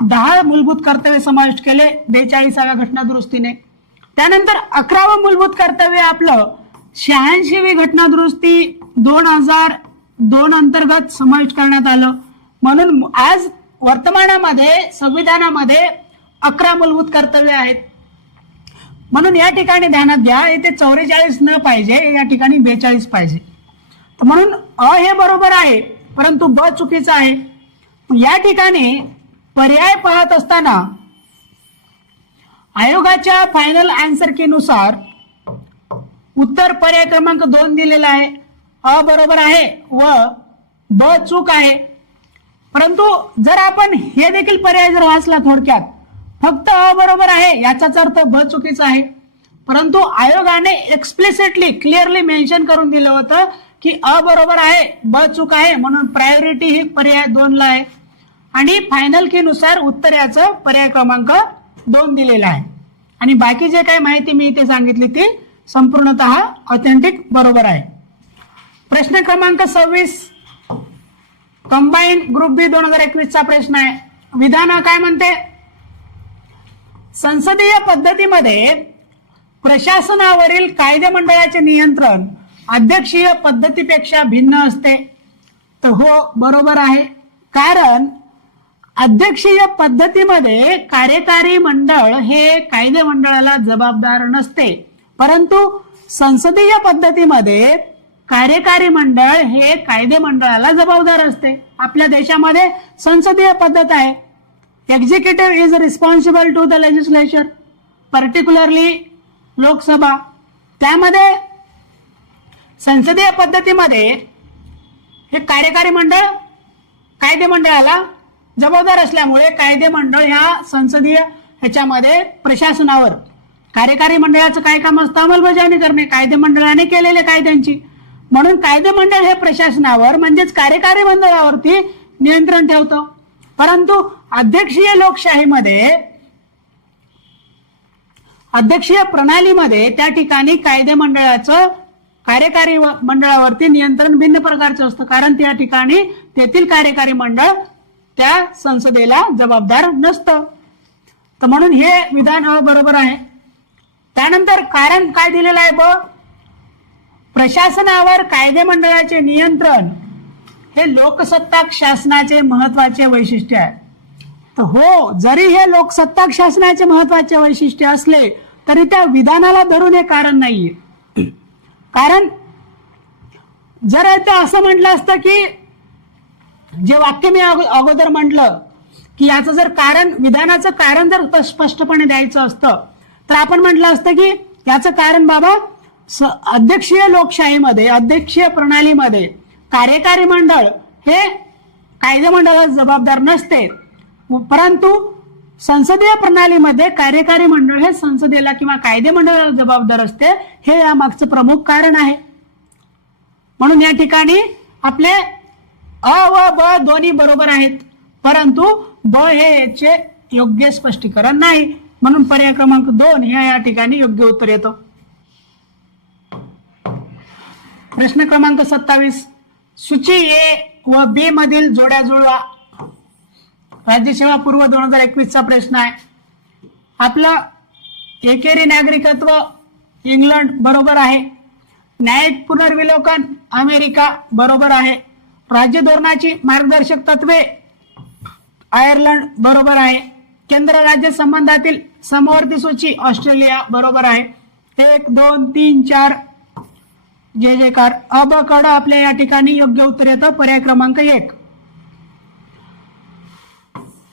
10 मूलभूत कर्तव्य समाविष्ट केले 42व्या घटना दुरुस्तीने. त्यानंतर 11वं मूलभूत कर्तव्य आपलं 86वी घटना दुरुस्ती 2002 अंतर्गत समाविष्ट करण्यात आलं. म्हणून आज वर्तमानामध्ये संविधानामध्ये 11 मूलभूत कर्तव्य आहेत. म्हणून या ठिकाणी ध्यानात घ्या, इथे 44 न पाहिजे, या ठिकाणी 42 पाहिजे. तर म्हणून अ हे बरोबर आहे, परंतु ब चुकीचं आहे. या ठिकाणी पर्याय पाहत असताना आयोगाच्या फायनल आन्सर की नुसार उत्तर पर्याय क्रमांक 2 दिलेला आहे. अ बरोबर आहे व ब चूक आहे. परंतु जर आपण हे देखील पर्याय जर वाचला थोडक्यात, फक्त अ बरोबर आहे याचाच अर्थ ब चुकीचा आहे. परंतु आयोगाने एक्सप्लिसिटली क्लिअरली मेन्शन करून दिलं होतं की अ बरोबर आहे ब चूक आहे, म्हणून प्रायोरिटी ही पर्याय 2 ला आहे आणि फायनल की नुसार उत्तर याचं पर्याय क्रमांक 2 दिलेला आहे. आणि बाकी जे काही माहिती मी इथे सांगितली ती संपूर्णतः ऑथेंटिक बरोबर आहे. प्रश्न क्रमांक 26 कंबाईन ग्रुप बी 2021 चा प्रश्न आहे. विधान काय म्हणते? संसदीय पद्धतीमध्ये प्रशासनावरील कायदेमंडळाचे नियंत्रण अध्यक्षीय पद्धतीपेक्षा भिन्न असते. तर हो बरोबर आहे, कारण अध्यक्षीय पद्धतीमध्ये कार्यकारी मंडळ हे कायदे मंडळाला जबाबदार नसते, परंतु संसदीय पद्धतीमध्ये कार्यकारी मंडळ हे कायदे मंडळाला जबाबदार असते. आपल्या देशामध्ये संसदीय पद्धत आहे. Executive is responsible to the legislature, particularly Lok Sabha. त्यामध्ये संसदीय पद्धतीमध्ये हे कार्यकारी मंडळ कायदे मंडळाला जबाबदार असल्यामुळे कायदे मंडळ ह्या संसदीय ह्याच्यामध्ये प्रशासनावर, कार्यकारी मंडळाचं काय काम असतं? अंमलबजावणी करणे, कायदे मंडळाने केलेल्या कायद्यांची. म्हणून कायदे मंडळ हे प्रशासनावर म्हणजेच कार्यकारी मंडळावरती नियंत्रण ठेवतं. परंतु अध्यक्षीय लोकशाहीमध्ये, अध्यक्षीय प्रणालीमध्ये त्या ठिकाणी कायदे मंडळाचं कार्यकारी मंडळावरती नियंत्रण भिन्न प्रकारचं असतं, कारण त्या ठिकाणी तेथील कार्यकारी मंडळ त्या संसदेला जबाबदार नसतं. तर म्हणून हे विधान बरोबर आहे. त्यानंतर कारण काय दिलेलं आहे? ब प्रशासनावर कायदे मंडळाचे नियंत्रण हे लोकसत्ताक शासनाचे महत्वाचे वैशिष्ट्य आहे. तर हो, जरी हे लोकसत्ताक शासनाचे महत्वाचे वैशिष्ट्य असले तरी त्या विधानाला धरून हे कारण नाहीये. कारण जर असं म्हटलं असतं की जे वाक्य मी अगोदर म्हटलं की याचं जर कारण, विधानाचं कारण जर स्पष्टपणे द्यायचं असतं तर आपण म्हटलं असतं की याचं कारण बाबा अध्यक्षीय लोकशाहीमध्ये, अध्यक्षीय प्रणालीमध्ये कार्यकारी मंडळ हे कायदे मंडळाला जबाबदार नसते, परंतु संसदीय प्रणालीमध्ये कार्यकारी मंडळ हे संसदेला किंवा कायदे मंडळाला जबाबदार असते. हे यामागचं प्रमुख कारण आहे. म्हणून या ठिकाणी आपले अ व ब दोन्ही बरोबर आहेत, परंतु ब हे याचे योग्य स्पष्टीकरण नाही. म्हणून पर्याय क्रमांक 2 हे या ठिकाणी योग्य उत्तर येतं. प्रश्न क्रमांक 27 सूची ए व बी मधील जोड्या जुळवा. राज्यसेवा पूर्व 2021 चा प्रश्न आहे. आपलं एकेरी नागरिकत्व इंग्लंड बरोबर आहे. न्यायिक पुनर्विलोकन अमेरिका बरोबर आहे. राज्य धोरणाची मार्गदर्शक तत्वे आयर्लंड बरोबर आहे. केंद्र राज्य संबंधातील समवर्ती सूची ऑस्ट्रेलिया बरोबर आहे. 1 2 3 4 जे जे कार. अब कड आपल्या या ठिकाणी योग्य उत्तर येतं पर्याय क्रमांक 1.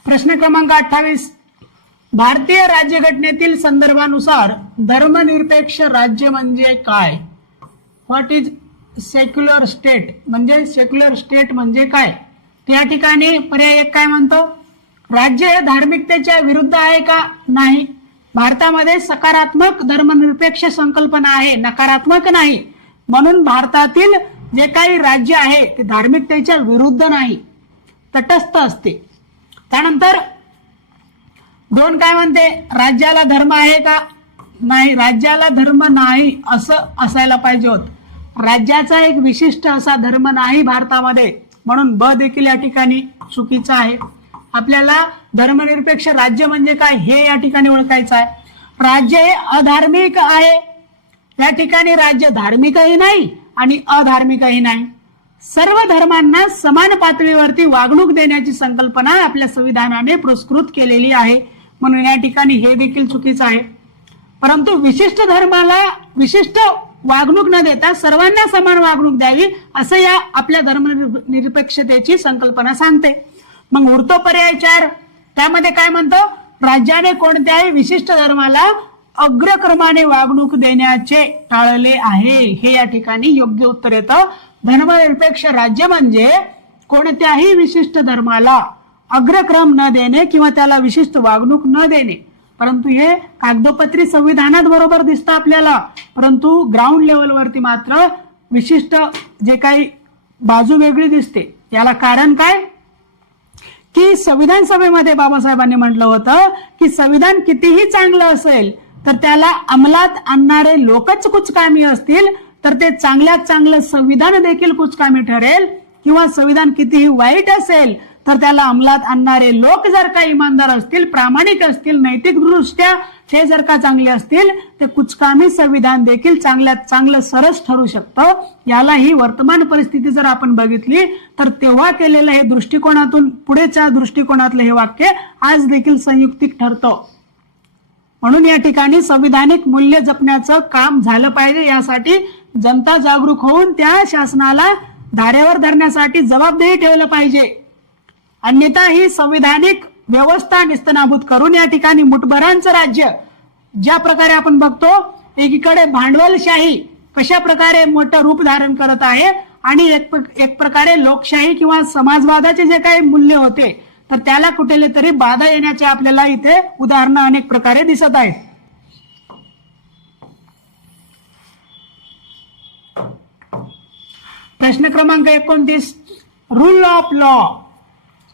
प्रश्न क्रमांक 28 भारतीय राज्यघटनेतील संदर्भानुसार धर्मनिरपेक्ष राज्य म्हणजे काय? What is secular state? म्हणजे सेक्युलर स्टेट म्हणजे काय? त्या ठिकाणी पर्याय 1 काय म्हणतो? राज्य हे धार्मिकतेच्या विरुद्ध आहे का? नाही. भारतामध्ये सकारात्मक धर्मनिरपेक्ष संकल्पना आहे, नकारात्मक नाही. म्हणून भारतातील जे काही राज्य आहे ते धार्मिकतेच्या विरुद्ध नाही, तटस्थ असते. त्यानंतर 2 काय म्हणते, राज्याला धर्म आहे का? नाही, राज्याला धर्म नाही असं असायला पाहिजे होत. राज्याचा एक विशिष्ट असा धर्म नाही भारतामध्ये, म्हणून ब देखील या ठिकाणी चुकीचं आहे. आपल्याला धर्मनिरपेक्ष राज्य म्हणजे काय हे या ठिकाणी ओळखायचं आहे. राज्य हे अधार्मिक आहे. या ठिकाणी राज्य धार्मिकही नाही आणि अधार्मिकही नाही. सर्व धर्मांना समान पातळीवरती वागणूक देण्याची संकल्पना आपल्या संविधानाने पुरस्कृत केलेली आहे, म्हणून या ठिकाणी हे देखील चुकीचं आहे. परंतु विशिष्ट धर्माला विशिष्ट वागणूक न देता सर्वांना समान वागणूक द्यावी असं या आपल्या धर्मनिरपेक्षतेची संकल्पना सांगते. मग उरतो पर्याय 4, त्यामध्ये काय म्हणतो, राज्याने कोणत्याही विशिष्ट धर्माला अग्रक्रमाने वागणूक देण्याचे टाळले आहे. हे या ठिकाणी योग्य उत्तर येतं. धर्मनिरपेक्ष राज्य म्हणजे कोणत्याही विशिष्ट धर्माला अग्रक्रम न देणे किंवा त्याला विशिष्ट वागणूक न देणे. परंतु हे कागदोपत्री संविधानात बरोबर दिसतं आपल्याला, परंतु ग्राउंड लेवलवरती मात्र विशिष्ट जे काही बाजू वेगळी दिसते. याला कारण काय की संविधान सभेमध्ये बाबासाहेबांनी म्हटलं होतं की संविधान कितीही चांगलं असेल तर त्याला अंमलात आणणारे लोकच कुचकामी असतील तर ते चांगल्यात चांगलं संविधान देखील कुचकामी ठरेल, किंवा संविधान कितीही वाईट असेल तर त्याला अंमलात आणणारे लोक जर का इमानदार असतील, प्रामाणिक असतील, नैतिक दृष्ट्या ते जर का चांगले असतील ते कुचकामी संविधान देखील चांगल्यात चांगलं सरस ठरू शकतं. याला ही वर्तमान परिस्थिती जर आपण बघितली तर तेव्हा केलेलं हे दृष्टिकोनातून पुढेच्या दृष्टिकोनातलं हे वाक्य आज देखील संयुक्तिक ठरतं. म्हणून या ठिकाणी संविधानिक मूल्य जपण्याचं काम झालं पाहिजे. यासाठी जनता जागरूक होऊन त्या शासनाला धारेवर धरण्यासाठी जबाबदारी ठेवलं पाहिजे. अन्यथा ही संविधानिक व्यवस्था निस्तनाभूत करून या ठिकाणी मुठभरांचं राज्य ज्या प्रकारे आपण बघतो, एकीकडे भांडवलशाही कशा प्रकारे मोठं रूप धारण करत आहे आणि एक प्रकारे लोकशाही किंवा समाजवादाचे जे काही मूल्य होते तर त्याला कुठे तरी बाधा येण्याचे आपल्याला इथे उदाहरणं अनेक प्रकारे दिसत आहेत. प्रश्न क्रमांक 29, रूल ऑफ लॉ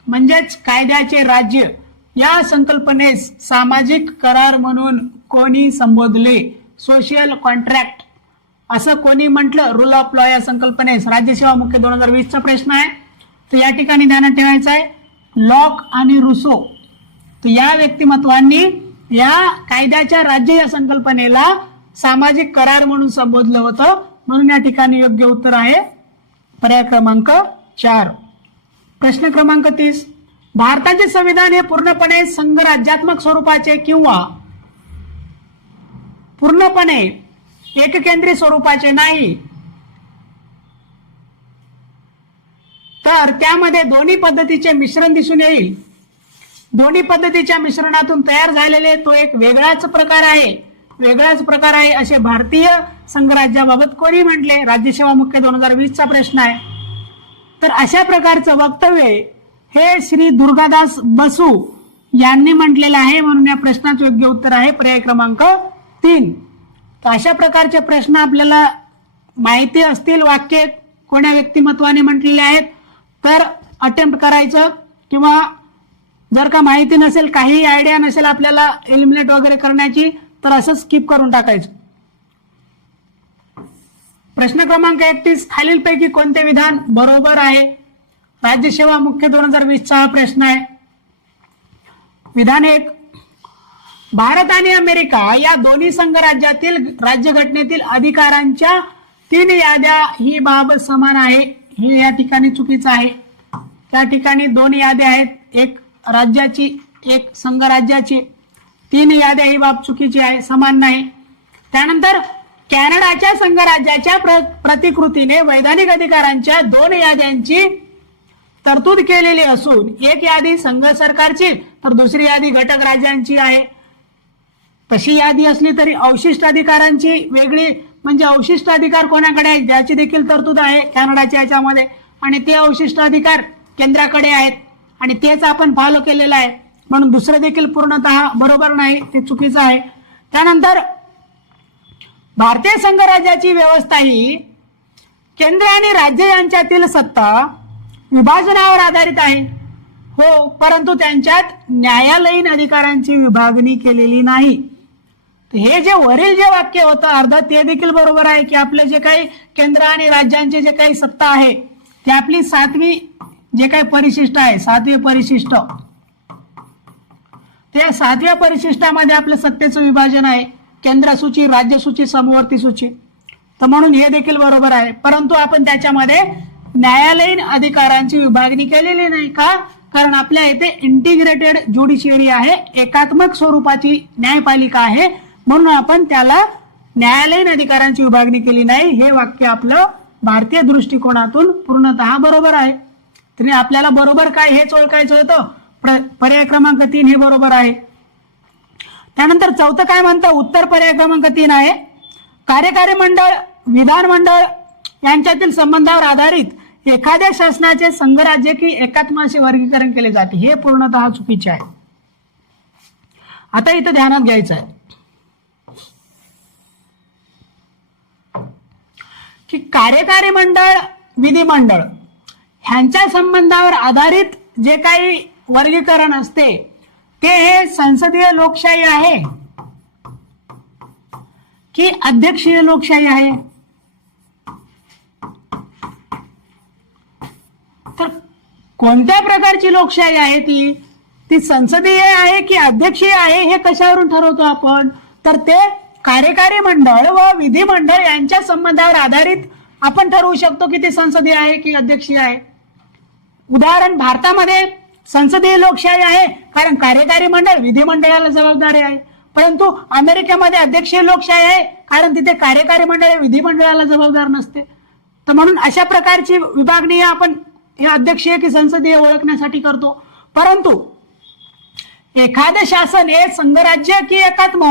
म्हणजेच कायद्याचे राज्य या संकल्पनेस सामाजिक करार म्हणून कोणी संबोधले? सोशल कॉन्ट्रॅक्ट असं कोणी म्हटलं रूल ऑफ लॉ या संकल्पनेस? राज्यसेवा मुख्य 2020 चा प्रश्न आहे. तर या ठिकाणी ध्यानात ठेवायचं आहे लॉक आणि रुसो. तर या व्यक्तिमत्वांनी या कायद्याच्या राज्य या संकल्पनेला सामाजिक करार म्हणून संबोधलं होतं, म्हणून या ठिकाणी योग्य उत्तर आहे पर्याय क्रमांक 4. प्रश्न क्रमांक 30, भारताचे संविधान हे पूर्णपणे संघराज्यात्मक स्वरूपाचे किंवा पूर्णपणे एककेंद्री स्वरूपाचे नाही, तर त्यामध्ये दोन्ही पद्धतीचे मिश्रण दिसून येईल. दोन्ही पद्धतीच्या मिश्रणातून तयार झालेले तो एक वेगळाच प्रकार आहे असे भारतीय संघराज्याबाबत कोणी म्हटले? राज्यसेवा मुख्य 2020 चा प्रश्न आहे. तर अशा प्रकारचं वक्तव्य हे श्री दुर्गादास बसू यांनी म्हटलेलं आहे, म्हणून या प्रश्नाचं योग्य उत्तर आहे पर्याय क्रमांक 3. तर अशा प्रकारचे प्रश्न आपल्याला माहिती असतील, वाक्य कोण्या व्यक्तिमत्वाने म्हटलेले आहेत तर अटेम्प्ट करायचं, किंवा जर का माहिती नसेल, काही आयडिया नसेल आपल्याला एलिमिनेट वगैरे करण्याची, तर असं स्किप करून टाकायचं. प्रश्न क्रमांक 31, खालीलपैकी कोणते विधान बरोबर आहे? राज्यसेवा मुख्य 2020 चा हा प्रश्न आहे. विधान 1, भारत आणि अमेरिका या दोन्ही संघराज्यातील राज्यघटनेतील अधिकारांच्या 3 याद्या ही बाब समान आहे. हे या ठिकाणी चुकीचं आहे. त्या ठिकाणी 2 याद्या आहेत, एक राज्याची एक संघराज्याची. 3 याद्या ही बाब चुकीची आहे, समान नाही. त्यानंतर कॅनडाच्या संघराज्याच्या प्रतिकृतीने वैधानिक अधिकारांच्या 2 याद्यांची तरतूद केलेली असून एक यादी संघ सरकारची तर दुसरी यादी घटक राज्यांची आहे. तशी यादी असली तरी अवशिष्ट अधिकारांची वेगळी, म्हणजे अवशिष्ट अधिकार कोणाकडे आहेत ज्याची देखील तरतूद आहे कॅनडाच्या याच्यामध्ये, आणि ते अवशिष्ट अधिकार केंद्राकडे आहेत आणि तेच आपण फॉलो केलेलं आहे, म्हणून दुसरं देखील पूर्णतः बरोबर नाही, ते चुकीचं आहे. त्यानंतर भारतीय संघराज्याची व्यवस्था ही केंद्र आणि राज्य यांच्यातील सत्ता विभाजनावर आधारित आहे. हो, परंतु त्यांच्यात न्यायालयीन अधिकारांची विभागणी केलेली नाही. हे जे वरील जे वाक्य होतं अर्ध ते देखील बरोबर आहे की आपले जे काही केंद्र आणि राज्यांचे जे काही सत्ता आहे ते आपली 7वी जे काही परिशिष्ट आहे 7वे परिशिष्ट, त्या 7व्या परिशिष्टामध्ये आपलं सत्तेचं विभाजन आहे, केंद्र सूची, राज्य सूची, समवर्ती सूची. तर म्हणून हे देखील बरोबर आहे. परंतु आपण त्याच्यामध्ये न्यायालयीन अधिकारांची विभागणी केलेली नाही. का? कारण आपल्या इथे इंटिग्रेटेड ज्युडिशियरी आहे, एकात्मक स्वरूपाची न्यायपालिका आहे, म्हणून आपण त्याला न्यायालयीन अधिकारांची विभागणी केली नाही. हे वाक्य आपलं भारतीय दृष्टिकोनातून पूर्णतः बरोबर आहे. तरी आपल्याला बरोबर काय हेच ओळखायचं होतं. पर्याय क्रमांक 3 हे बरोबर आहे. त्यानंतर चौथं काय म्हणतं, उत्तर पर्याय क्रमांक 3 आहे. कार्यकारी मंडळ, विधानमंडळ यांच्यातील संबंधावर आधारित एखाद्या शासनाचे संघराज्य की एकात्म असे वर्गीकरण केले जाते. हे पूर्णतः चुकीचे आहे. आता इथं ध्यानात घ्यायचं आहे की कार्यकारी मंडळ, विधिमंडळ ह्यांच्या संबंधावर आधारित जे काही वर्गीकरण असते ते हे संसदीय लोकशाही आहे की अध्यक्षीय लोकशाही आहे. तर कोणत्या प्रकारची लोकशाही आहे ती संसदीय आहे की अध्यक्षीय आहे हे कशावरून ठरवतो आपण? तर ते कार्यकारी मंडळ व विधिमंडळ यांच्या संबंधावर आधारित आपण ठरवू शकतो की ते संसदीय आहे की अध्यक्षीय आहे. उदाहरण, भारतामध्ये संसदीय लोकशाही आहे कारण कार्यकारी मंडळ विधिमंडळाला जबाबदार आहे. परंतु अमेरिकेमध्ये अध्यक्षीय लोकशाही आहे कारण तिथे कार्यकारी मंडळ विधिमंडळाला जबाबदार नसते. तर म्हणून अशा प्रकारची विभागणी आपण हे अध्यक्षीय की संसदीय ओळखण्यासाठी करतो. परंतु एखादे शासन हे संघराज्य की एकात्म,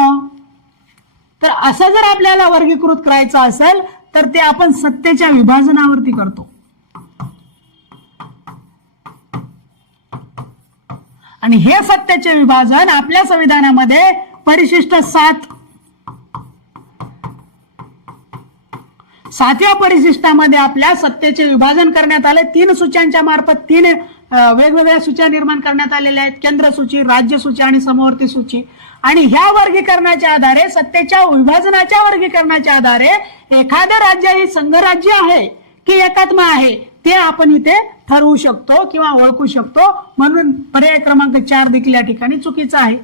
तर असं जर आपल्याला वर्गीकृत करायचं असेल तर ते आपण सत्तेच्या विभाजनावरती करतो. आणि हे सत्तेचे विभाजन आपल्या संविधानामध्ये परिशिष्ट 7व्या परिशिष्टामध्ये आपल्या सत्तेचे विभाजन करण्यात आले. 3 सूच्यांच्या मार्फत 3 वेगवेगळ्या सूच्या निर्माण करण्यात आलेल्या आहेत, केंद्र सूची, राज्य सूची आणि समवर्ती सूची. आणि ह्या वर्गीकरणाच्या आधारे, सत्तेच्या विभाजनाच्या वर्गीकरणाच्या आधारे एखादं राज्य ही संघराज्य आहे की एकात्म आहे ते आपण इथे ठरवू शकतो किंवा ओळखू शकतो. म्हणून पर्याय क्रमांक 4 देखील या ठिकाणी चुकीचा आहे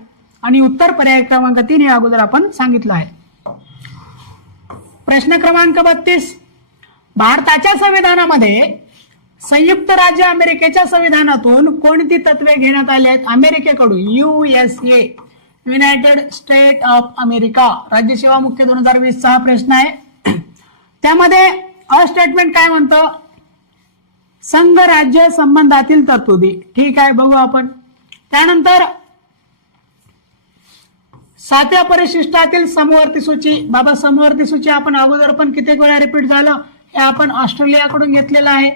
आणि उत्तर पर्याय क्रमांक 3 हे अगोदर आपण सांगितलं आहे. प्रश्न क्रमांक 32, भारताच्या संविधानामध्ये संयुक्त राज्य अमेरिकेच्या संविधानातून कोणती तत्वे घेण्यात आली आहेत? अमेरिकेकडून USA, united state of America. राज्यसेवा मुख्य 2020 चा हा प्रश्न आहे. त्यामध्ये अ स्टेटमेंट काय म्हणतं? संघ राज्य संबंधातील तरतुदी. ठीक आहे, बघू आपण. त्यानंतर 7व्या परिशिष्टातील समवर्ती सूची. बाबा, समवर्ती सूची आपण अगोदर पण कित्येक वेळा रिपीट झालं, हे आपण ऑस्ट्रेलियाकडून घेतलेलं आहे.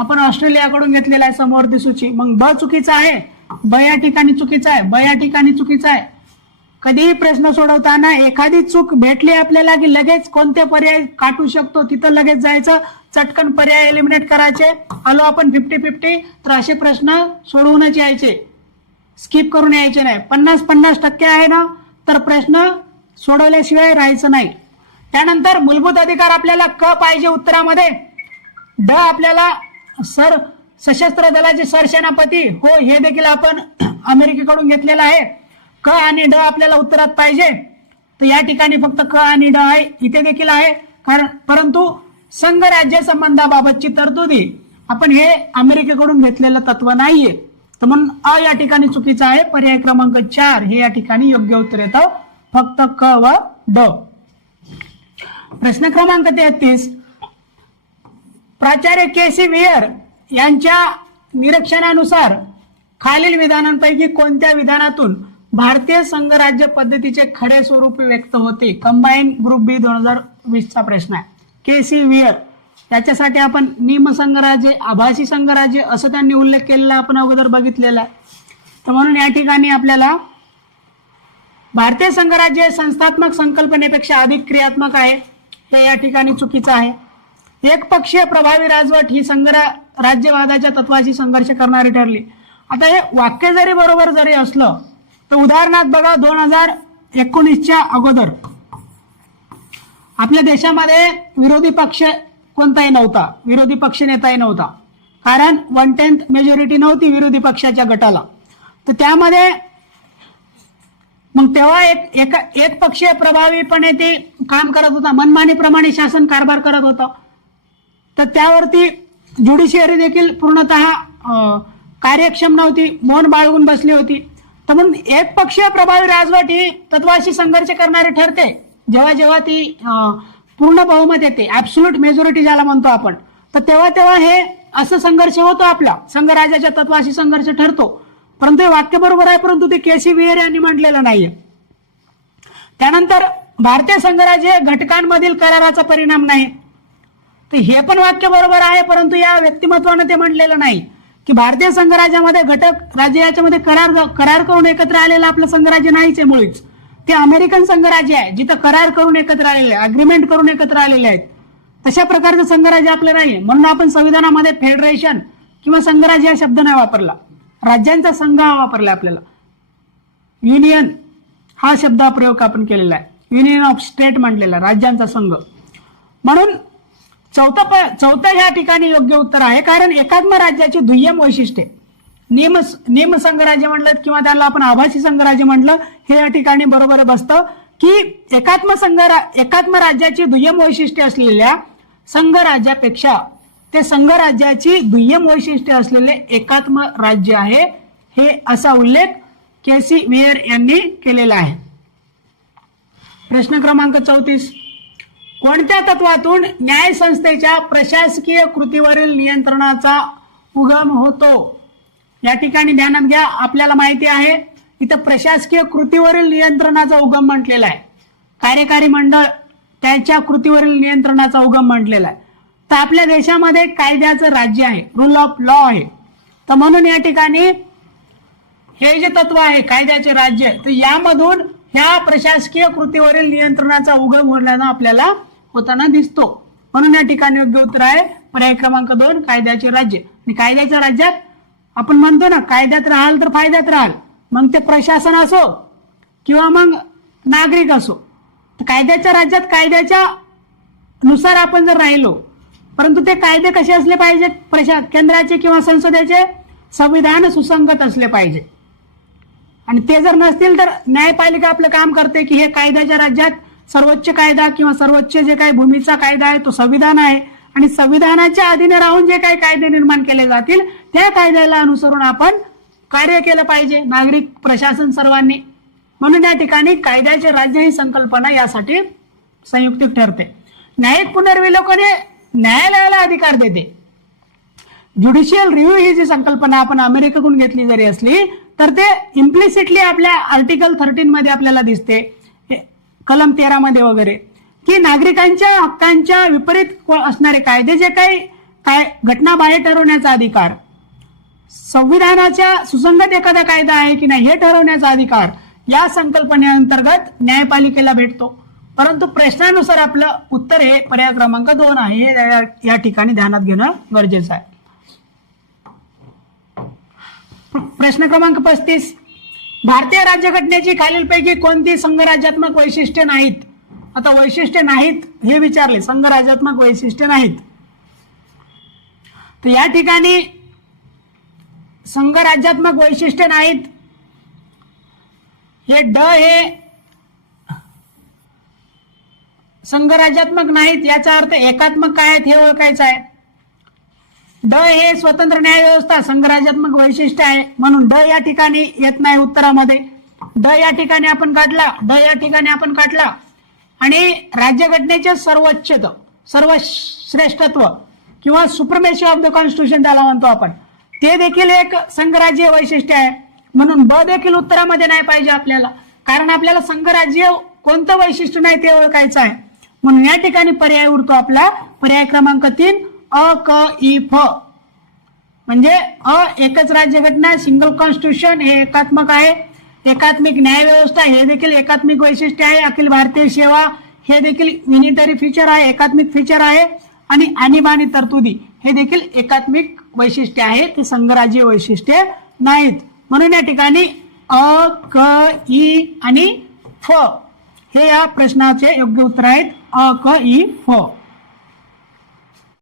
आपण ऑस्ट्रेलियाकडून घेतलेला आहे समवर्ती सूची. मग ब चुकीचा आहे, ब या ठिकाणी चुकीचा आहे, ब या ठिकाणी चुकीचा आहे. कधीही प्रश्न सोडवताना एखादी चूक भेटली आपल्याला की लगेच कोणते पर्याय काटू शकतो तिथं लगेच जायचं, चटकन पर्याय एलिमिनेट करायचे. आलो आपण 50-50, तर असे प्रश्न सोडवूनच यायचे, स्किप करून यायचे नाही. 50-50% आहे ना, तर प्रश्न सोडवल्याशिवाय राहायचं नाही. त्यानंतर मूलभूत अधिकार आपल्याला क पाहिजे उत्तरामध्ये. ड आपल्याला सशस्त्र दलाचे सरसेनापती, हो हे देखील आपण अमेरिकेकडून घेतलेलं आहे. क आणि ड आपल्याला उत्तरात पाहिजे, तर या ठिकाणी फक्त क आणि ड आहे, इथे देखील आहे. कारण परंतु संघ राज्य संबंधाबाबतची तरतुदी आपण हे अमेरिकेकडून घेतलेलं तत्व नाहीये, तर म्हणून अ या ठिकाणी चुकीचं आहे. पर्याय क्रमांक 4 हे या ठिकाणी योग्य उत्तर येतं, फक्त क व ड. प्रश्न क्रमांक 33, प्राचार्य के.सी. वेयर यांच्या निरीक्षणानुसार खालील विधानांपैकी कोणत्या विधानातून भारतीय संघराज्य पद्धतीचे खडे स्वरूप व्यक्त होते? कंबाईन ग्रुप बी 2020 चा प्रश्न आहे. के.सी. वेयर याच्यासाठी आपण निमसंघराज्य, आभासी संघराज्य असं त्यांनी उल्लेख केलेला आपण अगोदर बघितलेला आहे. तर म्हणून या ठिकाणी आपल्याला भारतीय संघराज्य संस्थात्मक संकल्पनेपेक्षा अधिक क्रियात्मक आहे, हे या ठिकाणी चुकीचं आहे. एकपक्षीय प्रभावी राजवट ही राज्यवादाच्या तत्वाशी संघर्ष करणारी ठरली. आता हे वाक्य जरी बरोबर जरी असलं तर उदाहरणार्थ बघा, 2019च्या अगोदर आपल्या देशामध्ये विरोधी पक्ष कोणताही नव्हता, विरोधी पक्ष नेताही नव्हता, कारण 1/10 मेजॉरिटी नव्हती विरोधी पक्षाच्या गटाला. तर त्यामध्ये मग तेव्हा एक पक्षीय प्रभावीपणे ते काम करत होता, मनमानीप्रमाणे शासन कारभार करत होता. तर त्यावरती ज्युडिशियरी देखील पूर्णतः कार्यक्षम नव्हती, मौन बाळगून बसली होती. तर म्हणून एक पक्षीय प्रभावी राजवट ही तत्वाशी संघर्ष करणारी ठरते जेव्हा जेव्हा ती पूर्ण बहुमत येते, ऍब्सोल्यूट मेजॉरिटी ज्याला म्हणतो आपण. तर तेव्हा हे असं संघर्ष होतो, आपला संघराज्याच्या तत्वाशी संघर्ष ठरतो. परंतु हे वाक्य बरोबर आहे, परंतु ते केसी व्हीएर यांनी म्हटलेलं नाहीये. त्यानंतर भारतीय संघराज्य घटकांमधील कराराचा परिणाम नाही, तर हे पण वाक्य बरोबर आहे, परंतु या व्यक्तिमत्वानं ते म्हटलेलं नाही की भारतीय संघराज्यामध्ये घटक राज्य याच्यामध्ये करार करून एकत्र आलेलं आपलं संघराज्य नाहीच आहे मुळीच. ते अमेरिकन संघराज्य आहे जिथं करार करून एकत्र आलेले, अग्रीमेंट करून एकत्र आलेले आहेत. तशा प्रकारचं संघराज्य आपलं नाहीये. म्हणून आपण संविधानामध्ये फेडरेशन किंवा संघराज्य हा शब्द नाही वापरला, राज्यांचा संघ हा वापरला. आपल्याला युनियन हा शब्द प्रयोग आपण केलेला आहे, युनियन ऑफ स्टेट म्हटलेला, राज्यांचा संघ. म्हणून चौथं या ठिकाणी योग्य उत्तर आहे, कारण एकात्म राज्याची दुय्यम वैशिष्ट्ये, निम संघराज्य म्हटलं किंवा त्याला आपण आभासी संघराज्य म्हटलं, हे या ठिकाणी बरोबर बसतं की एकात्म राज्याची दुय्यम वैशिष्ट्ये असलेल्या संघराज्यापेक्षा ते संघराज्याची दुय्यम वैशिष्ट्ये असलेले एकात्म राज्य आहे, हे असा उल्लेख केसी व्हीएर यांनी केलेला आहे. प्रश्न क्रमांक 34, कोणत्या तत्वातून न्याय संस्थेच्या प्रशासकीय कृतीवरील नियंत्रणाचा उगम होतो? या ठिकाणी ध्यानात घ्या, आपल्याला माहिती आहे इथं प्रशासकीय कृतीवरील नियंत्रणाचा उगम म्हटलेला आहे, कार्यकारी मंडळ त्यांच्या कृतीवरील नियंत्रणाचा उगम म्हटलेला आहे. तर आपल्या देशामध्ये कायद्याचं राज्य आहे, रूल ऑफ लॉ आहे. तर म्हणून या ठिकाणी हे जे तत्व आहे कायद्याचे राज्य, तर यामधून ह्या प्रशासकीय कृतीवरील नियंत्रणाचा उगम आपल्याला होताना दिसतो. म्हणून या ठिकाणी योग्य उत्तर आहे पर्याय क्रमांक 2, कायद्याचे राज्य. आणि कायद्याच्या राज्यात आपण म्हणतो ना, कायद्यात राहाल तर फायद्यात राहाल, मग ते प्रशासन असो किंवा मग नागरिक असो. तर कायद्याच्या राज्यात कायद्याच्या नुसार आपण जर राहिलो, परंतु ते कायदे कसे असले पाहिजे, केंद्राचे किंवा संसदेचे संविधान सुसंगत असले पाहिजे. आणि ते जर नसतील तर न्यायपालिका आपलं काम करते की हे कायद्याच्या राज्यात सर्वोच्च कायदा किंवा सर्वोच्च जे काही भूमीचा कायदा आहे तो संविधान आहे, आणि संविधानाच्या अधीने राहून जे काही कायदे निर्माण केले जातील त्या कायद्याला अनुसरून आपण कार्य केलं पाहिजे, नागरिक प्रशासन सर्वांनी. म्हणून या ठिकाणी कायद्याचे राज्य ही संकल्पना यासाठी संयुक्तिक ठरते. न्यायिक पुनर्विलोकन हे न्यायालयाला अधिकार देते. ज्युडिशियल रिव्ह्यू ही जी संकल्पना आपण अमेरिकेकडून घेतली जरी असली तर ते इम्प्लिसिटली आपल्या आर्टिकल 13 मध्ये आपल्याला दिसते, कलम 13 मध्ये वगैरे, की नागरिकांच्या हक्कांच्या विपरीत असणारे कायदे जे काही घटनाबाह्य ठरवण्याचा अधिकार, संविधानाच्या सुसंगत एखादा कायदा आहे की नाही हे ठरवण्याचा अधिकार या संकल्पनेअंतर्गत न्यायपालिकेला भेटतो. परंतु प्रश्नानुसार आपलं उत्तर हे पर्याय क्रमांक 2 आहे, हे या ठिकाणी ध्यानात घेणं गरजेचं आहे. प्रश्न क्रमांक 35, भारतीय राज्यघटनेची खालीलपैकी कोणती संघराज्यात्मक वैशिष्ट्ये नाहीत? आता वैशिष्ट्ये नाहीत हे विचारले, संघराज्यात्मक वैशिष्ट्ये नाहीत. तर या ठिकाणी संघराज्यात्मक वैशिष्ट्ये नाहीत, हे हे संघराज्यात्मक नाहीत याचा अर्थ एकात्मक काय आहेत हे ओळखायचं आहे. हे स्वतंत्र न्याय व्यवस्था संघराज्यात्मक वैशिष्ट्य आहे, म्हणून या ठिकाणी येत नाही उत्तरामध्ये. या ठिकाणी आपण काढला, आणि राज्यघटनेचे सर्वश्रेष्ठत्व किंवा सुप्रमेसी ऑफ द कॉन्स्टिट्यूशन त्याला म्हणतो आपण, ते देखील एक संघराज्य वैशिष्ट्य आहे. म्हणून देखील उत्तरामध्ये नाही पाहिजे आपल्याला, कारण आपल्याला संघराज्य कोणतं वैशिष्ट्य नाही ते ओळखायचं आहे. म्हणून या ठिकाणी पर्याय उरतो आपला पर्याय क्रमांक 3, फ. म्हणजे एकच राज्यघटना, सिंगल कॉन्स्टिट्यूशन हे एकात्मक आहे. एकात्मिक न्याय व्यवस्था हे देखील एकात्मिक वैशिष्ट्य आहे. अखिल भारतीय सेवा हे देखील युनिटरी फीचर आहे, एकात्मिक फीचर आहे. आणि आणीबाणी तरतुदी हे देखील एकात्मिक वैशिष्ट्य आहे, ते संघराज्य वैशिष्ट्य नाहीत. म्हणून या ठिकाणी अ, क, ई आणि फ हे या प्रश्नाचे योग्य उत्तर आहेत. अ, क, ई, फ.